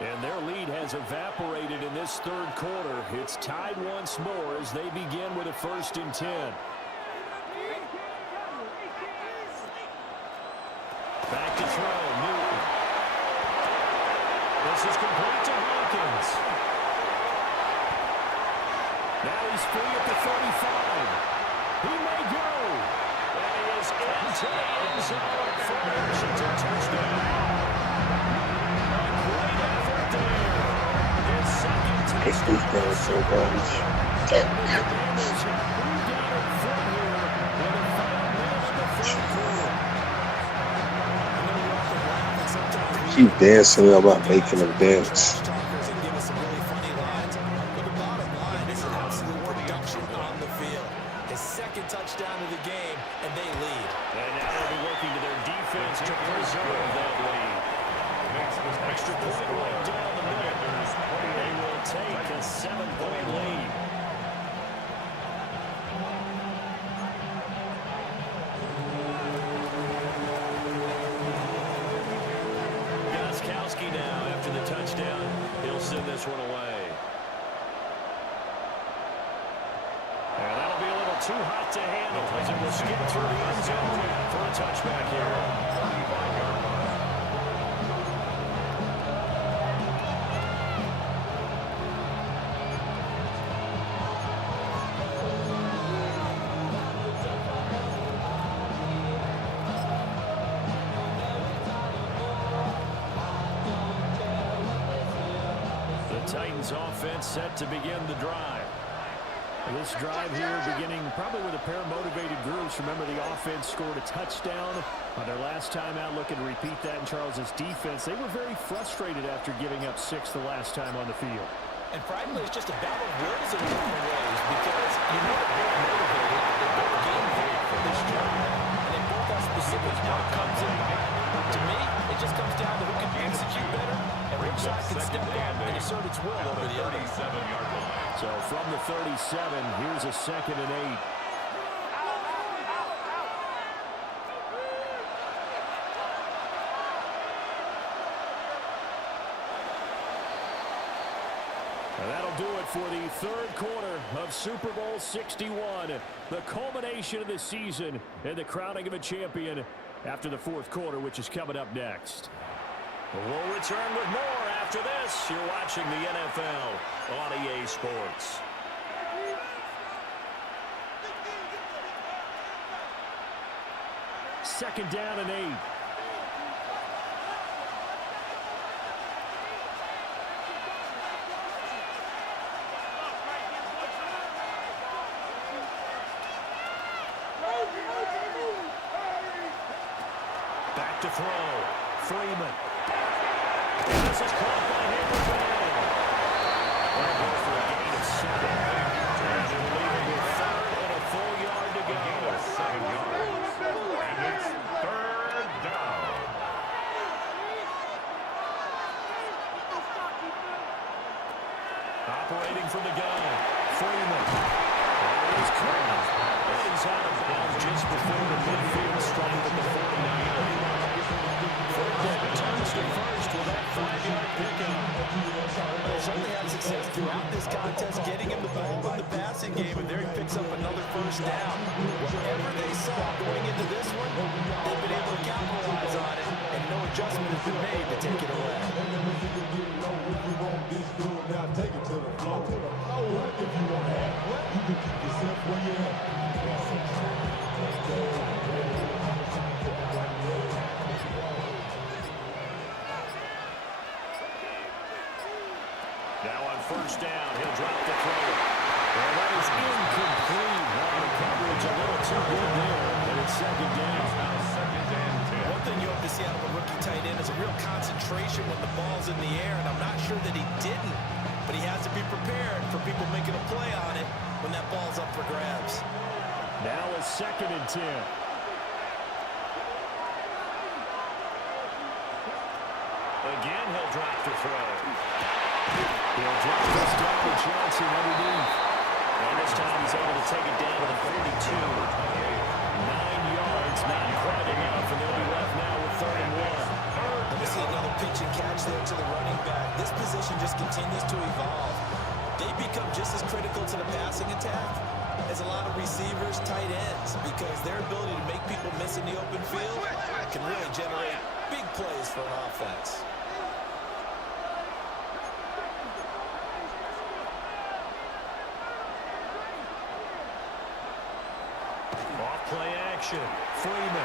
And their lead has evaporated in this 3rd quarter. It's tied once more as they begin with a 1st and 10. Back to throw, Newton. This is complete to Hawkins. Now he's free at the 35. He may go. And he is into the end zone for a Washington touchdown. This defense so garbage. Keep dancing about making them dance. His 2nd touchdown of the game, and they lead. And now they'll be working to their defense to preserve that lead. Extra point right down the middle. They will take a 7-point lead. Gostkowski now after the touchdown. He'll send this one away. And that'll be a little too hot to handle as it will skip through the end zone for a touchback here. 35-yard line. Titans offense set to begin the drive. This drive here beginning probably with a pair of motivated groups. Remember, the offense scored a touchdown on their last time out, looking to repeat that in Charles's defense. They were very frustrated after giving up 6 the last time on the field. And frankly, it's just a battle of wills in different ways because you know that they're motivated, they both game plan for this job, and they both have specific outcomes in mind. To me, it just comes down to who can execute better, and which side can step up and assert its will over the other. 37-yard line. So from the 37, here's a 2nd and 8. And that'll do it for the 3rd quarter of Super Bowl 61. The culmination of the season and the crowning of a champion after the 4th quarter, which is coming up next. We'll return with more after this. You're watching the NFL on EA Sports. Second down and 8. throw. Freeman. And this is caught by Hayward. And it goes for a gain of 7. And they're leaving with 3rd and a full yard to go. 7 yards. And it's 3rd down. Operating from the gun. Freeman. And he's caught. And he's out of bounds just before the midfield stripe at the 49. Fred returns to first with that 5-yard pickup. They certainly had success throughout this contest, getting him the ball in the passing game, and there he picks up another first down. Whatever they saw going into this one, they've been able to capitalize on it, and no adjustment has been made to take it away. Now on first down, he'll drop the throw. Well, that is incomplete. Wow, the coverage a little too good there, and it's 2nd down. One thing you hope to see out of a rookie tight end is a real concentration when the ball's in the air, and I'm not sure that he didn't, but he has to be prepared for people making a play on it when that ball's up for grabs. Now a 2nd and 10. Again, he'll drop the throw. He'll drop this down to Johnson underneath. And this time he's able to take it down to the 42. 9 yards, not quite enough, and they'll be left now with 3rd and 1. And we see another pitch and catch there to the running back. This position just continues to evolve. They become just as critical to the passing attack as a lot of receivers, tight ends, because their ability to make people miss in the open field can really generate big plays for an offense. Play action. Freeman. And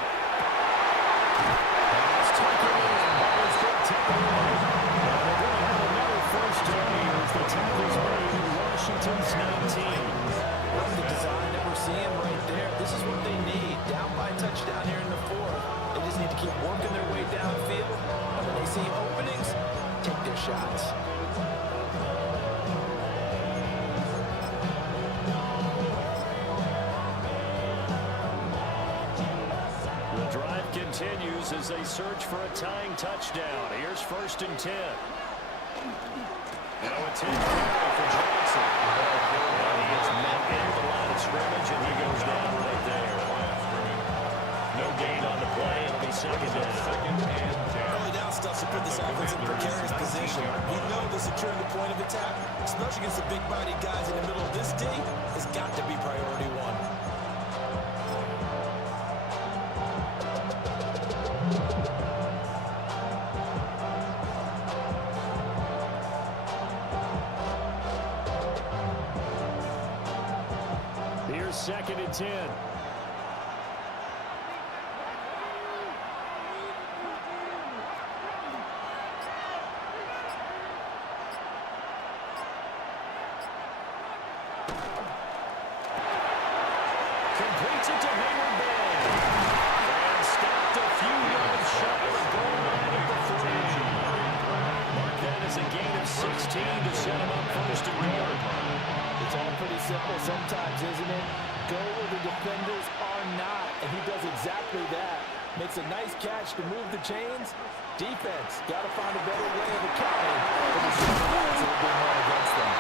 it's taken in. Ball's good taken in. And they're going to have another first down here as the tackle's made in Washington's 19. Well, the design that we're seeing right there, this is what they need. Down by a touchdown here in the 4th. They just need to keep working their way downfield. And when they see openings, take their shots. Continues as they search for a tying touchdown. Here's 1st and 10. Now a 10 for Johnson. And he gets met into the line of scrimmage, and he goes down right there. No gain on the play. It'll be 2nd down. Early down stuff to put this offense in precarious position. We know that securing the point of attack, especially against the big-bodied guys in the middle of this D, has got to be priority 1. Here's 2nd and 10. Completes it to Hayward Bay. And stopped a few yards shy of the goal line at the 3. Mark that as a gain of 16 to set him up 1st and goal. It's all pretty simple sometimes, isn't it? Go where the defenders are not, and he does exactly that. Makes a nice catch to move the chains. Defense, got to find a better way of accounting for the shots that are being run against them.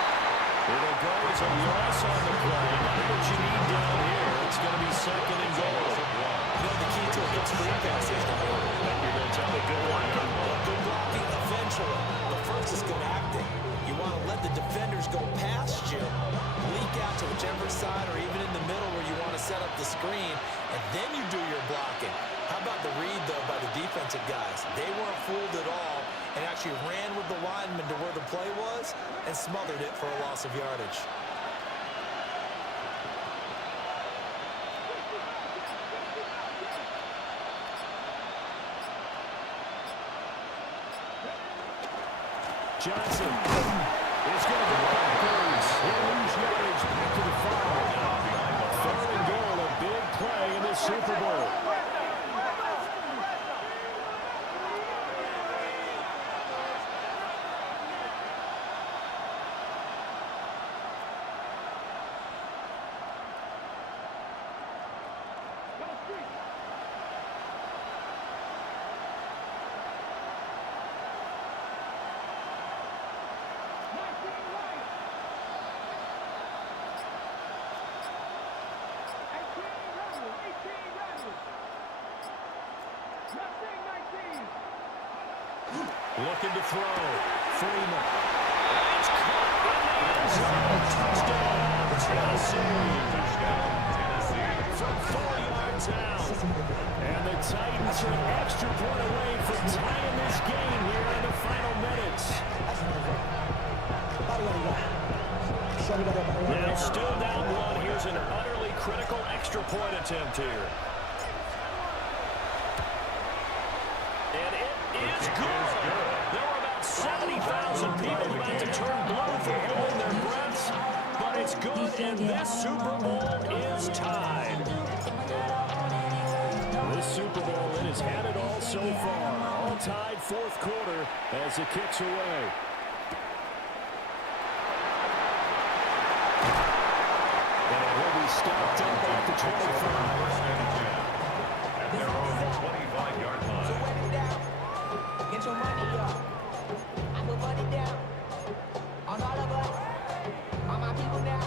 It'll go as a loss on the play. Not what you need down here. It's going to be 2nd and goal. You know, the key to a good screen pass is the goal. You're going to tell me good blocking. Good blocking eventually, but first is good acting. You want to let the defenders go past you, leak out to whichever side or even in the middle where you want to set up the screen, and then you do your blocking. How about the read, though, by the defensive guys? They weren't fooled at all and actually ran with the lineman to where the play was and smothered it for a loss of yardage. Johnson is going to go backwards. He'll lose yardage back to the 5. 3rd and goal, a big play in the Super Bowl. Looking to throw. Freeman. It's caught in the end zone. Touchdown, Tennessee. Touchdown, Tennessee. From 4 yards out. And the Titans are an extra point away from tying this game here in the final minutes. Now still down one. Here's an utterly critical extra point attempt here. And it is good. There were about 70,000 people about to turn blue for holding their breaths, but it's good, and this Super Bowl is tied. This Super Bowl, it has had it all so far. All tied fourth quarter as it kicks away. And it will be stopped up at the 25. First and 10. At their own 25-yard line. Get your money up. I put money down. On all of us. On my people now.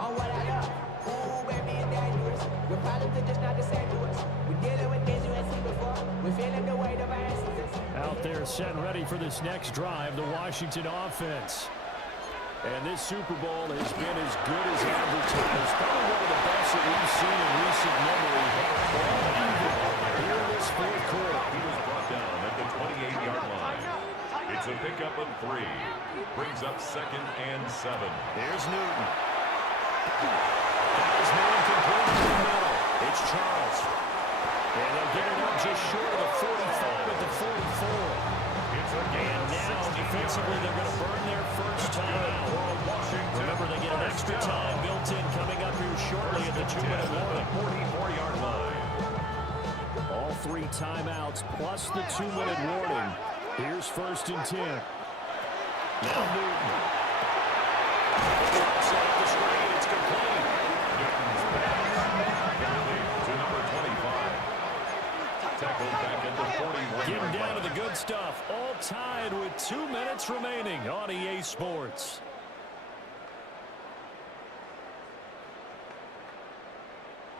On what I love. Ooh, baby, it's dangerous. Your problems are just not the same to us. We're dealing with things you ain't seen before. We're feeling the weight of our ancestors. Out there set and ready for this next drive, the Washington offense. And this Super Bowl has been as good as advertised. Probably one of the best that we've seen in recent memory. All even here in this fourth quarter. He was brought down at the 28-yard line. It's a pickup of 3. Brings up 2nd and 7. There's Newton. That is man complete in the middle. It's Charles. And they'll get it up just short of the 45 at the 44. And now, defensively, they're going to burn their first time out. Remember, they get an extra time built in coming up here shortly at the 2-minute warning. 44-yard line. All 3 timeouts plus the 2-minute warning. Here's 1st and 10. Now Newton. Set up the screen. It's complete. Newton's pass. Complete to number 25. Tackled back at the 41. Getting down to the good stuff. All tied with 2 minutes remaining on EA Sports.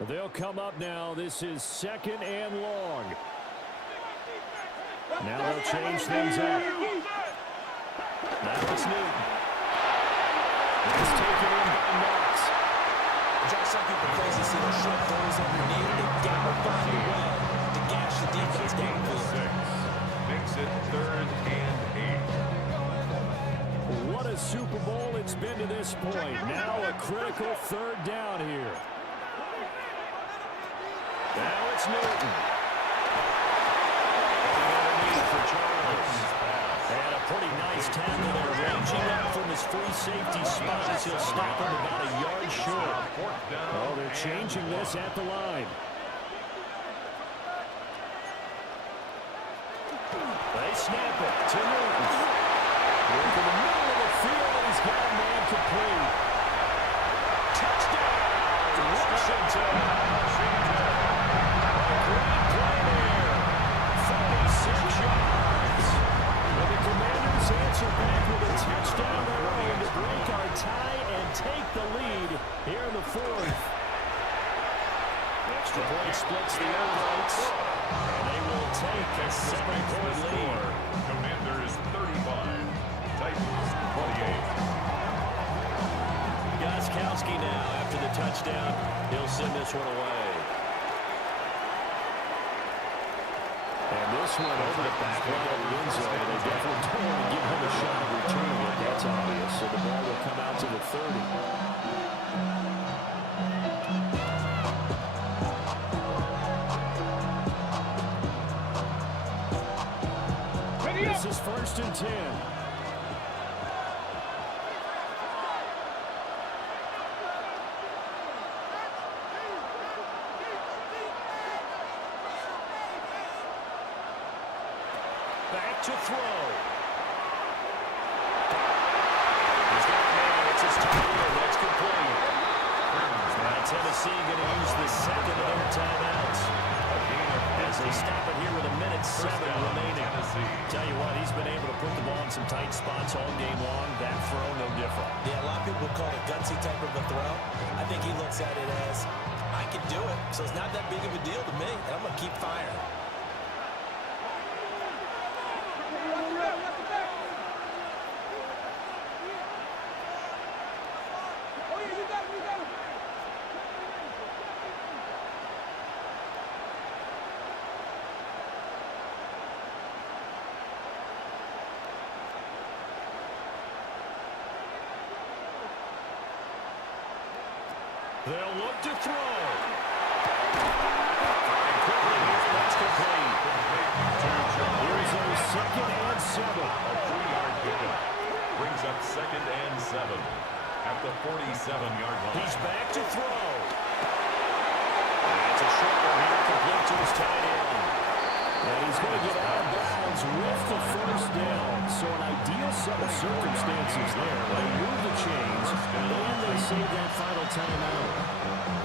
They'll come up now. This is 2nd and long. Now they'll change things up. Now it's Newton. It's taken in by Knox. Josh, some people crazy see those short throws underneath. They gotta find a way to gash the defense downfield. 6. Makes it 3rd and 8. What a Super Bowl it's been to this point. Now a critical 3rd down here. Now it's Newton. Underneath for Charles. And a pretty nice tackle there. Ranging up from his free safety spot as he'll stop him about a yard short. Oh, they're changing this at the line. They snap it to Newton. Look in the middle of the field, and he's got a man complete. Touchdown, Washington. A great play there. 46 yards. But the Commanders answer back with a touchdown early to break our tie and take the lead here in the 4th. Extra point splits the airlights. And they will take a 7-point lead. Commanders 35. Titans 28. Gostkowski now after the touchdown. He'll send this one away. And this one over the back line of the end zone. They definitely don't want to give him a shot of returning it. That's obvious. So the ball will come out to the 30. This is 1st and 10. Back to throw. He's got a man. It's his tight end. That's complete. Now Tennessee going to use the 2nd of their timeouts. As they stop it here with 1:07 remaining. Tell you what, he's been able to put the ball in some tight spots all game long. That throw, no different. Yeah, a lot of people call it a gutsy type of a throw. I think he looks at it as, I can do it, so it's not that big of a deal to me, and I'm going to keep firing. They'll look to throw. And quickly, his pass complete. Here's a 2nd and 7. A 3-yard pickup. Brings up 2nd and 7 at the 47-yard line. He's back to throw. It's a short one here, complete to his tight end. And he's going to get out of bounds with the 1st down. So an ideal set of circumstances there. They move the chains, and they save that final timeout.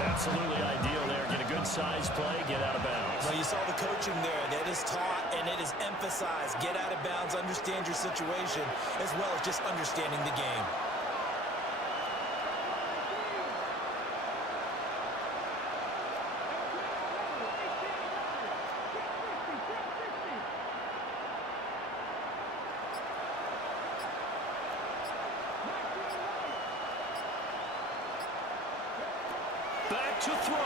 Absolutely ideal there. Get a good size play, get out of bounds. Well, you saw the coaching there. That is taught and it is emphasized. Get out of bounds, understand your situation, as well as just understanding the game. Back to throw.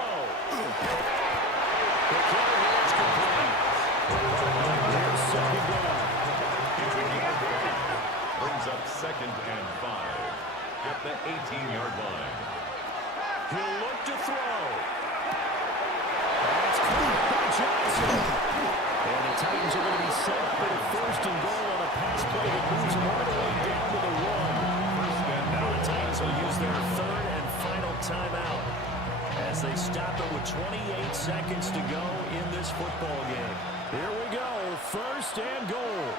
The kicker here is complete. Here's 2nd down. Brings up 2nd and 5 at the 18-yard line. He'll look to throw. That's caught by Johnson. And the Titans are going to be set up with a 1st and goal on a pass play that moves them all the way down to the 1. Now the Titans will use their 3rd and final timeout as they stop it with 28 seconds to go in this football game. Here we go, 1st and goal.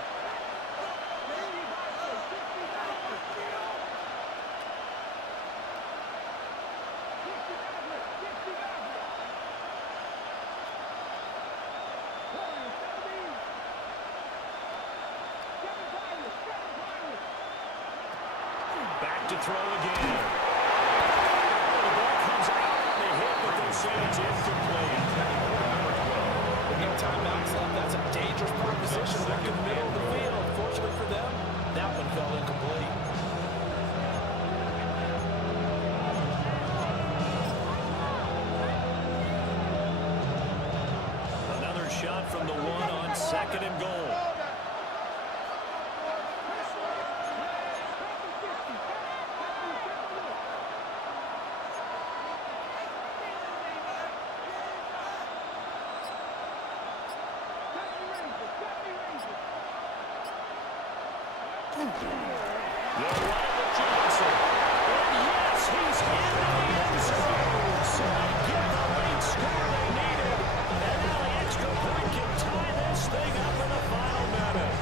Back to throw again. The ball comes out on the hit, but they say it's incomplete. With no timeouts left, that's a dangerous proposition. They're in the middle of the field. Fortunately for them, that one fell incomplete. Another shot from the 1 on 2nd and goal. The right with Johnson. And yes, he's in the end zone. So they get the late score they needed. And now the extra point can tie this thing up in the final minute.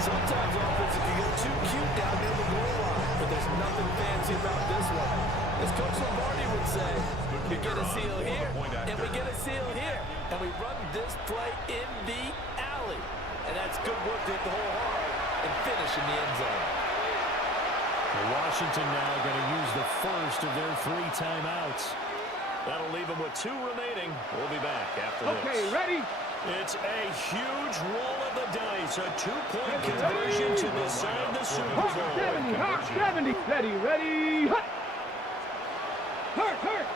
Sometimes offenses can get too cute down near the goal line, but there's nothing fancy about this one. As Coach Lombardi would say, we get a seal here, and we get a seal here, and we run this play in the alley. And that's good work to hit the hole hard and finish in the end zone. Washington now going to use the 1st of their 3 timeouts. That'll leave them with 2 remaining. We'll be back after this. Okay, ready? It's a huge roll of the dice. A 2-point conversion to decide the Super Hawk Bowl. 70, Hawk 70. Ready, ready, hut. Hurt.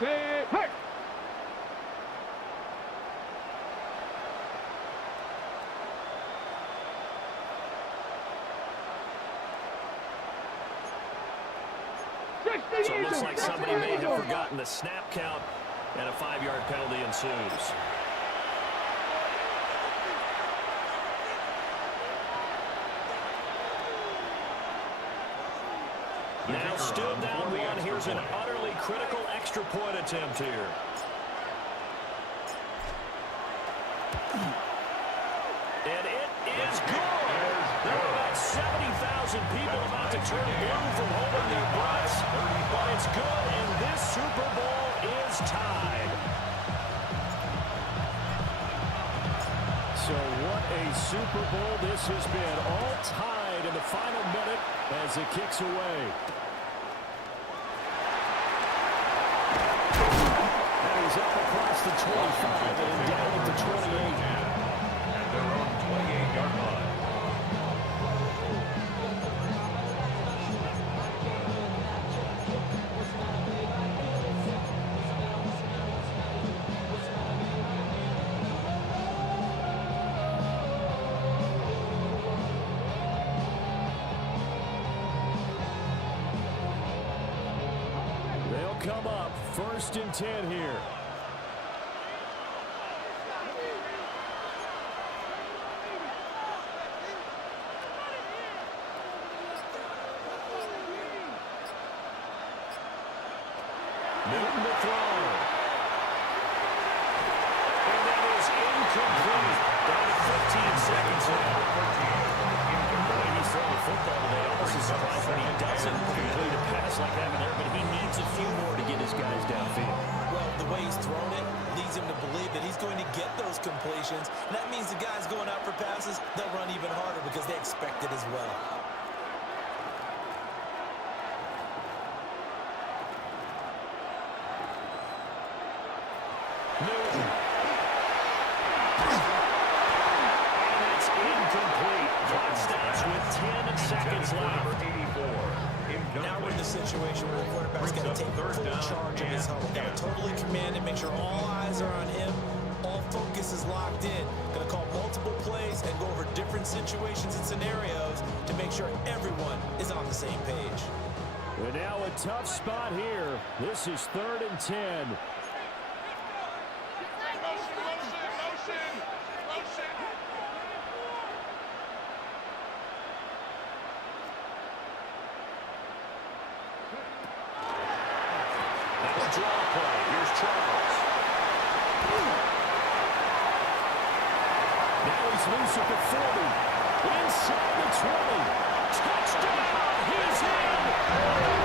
Set, hurt. So it looks like somebody may have forgotten the snap count, and a 5-yard penalty ensues. Now still down 1. Here's an utterly critical extra point attempt here. And it is good. There are about 70,000 people about to turn blue from holding their breaths. But it's good, and this Super Bowl is tied. So what a Super Bowl this has been. All tied in the final minute as it kicks away. And he's up across the 25 and down at the 28. At their own 28-yard line. First and 10 here. Newton to throw. And that is incomplete. Down to 15 seconds left. Boy, he's throwing the football today. Almost is surprised when he doesn't complete a pass like that there, but he needs a few more to get his guys downfield. Well, the way he's thrown it leads him to believe that he's going to get those completions. And that means the guys going out for passes, they'll run even harder because they expect it as well. Newton. And it's incomplete. Clock stops with 10 seconds left. Now we're in the situation where the quarterback's got to take full charge of his huddle. Got to totally command and make sure all eyes are on him. All focus is locked in. Going to call multiple plays and go over different situations and scenarios to make sure everyone is on the same page. And now a tough spot here. This is 3rd and 10. Draw play. Here's Charles. Now he's loose at the 40. Inside the 20. Touchdown. He's in.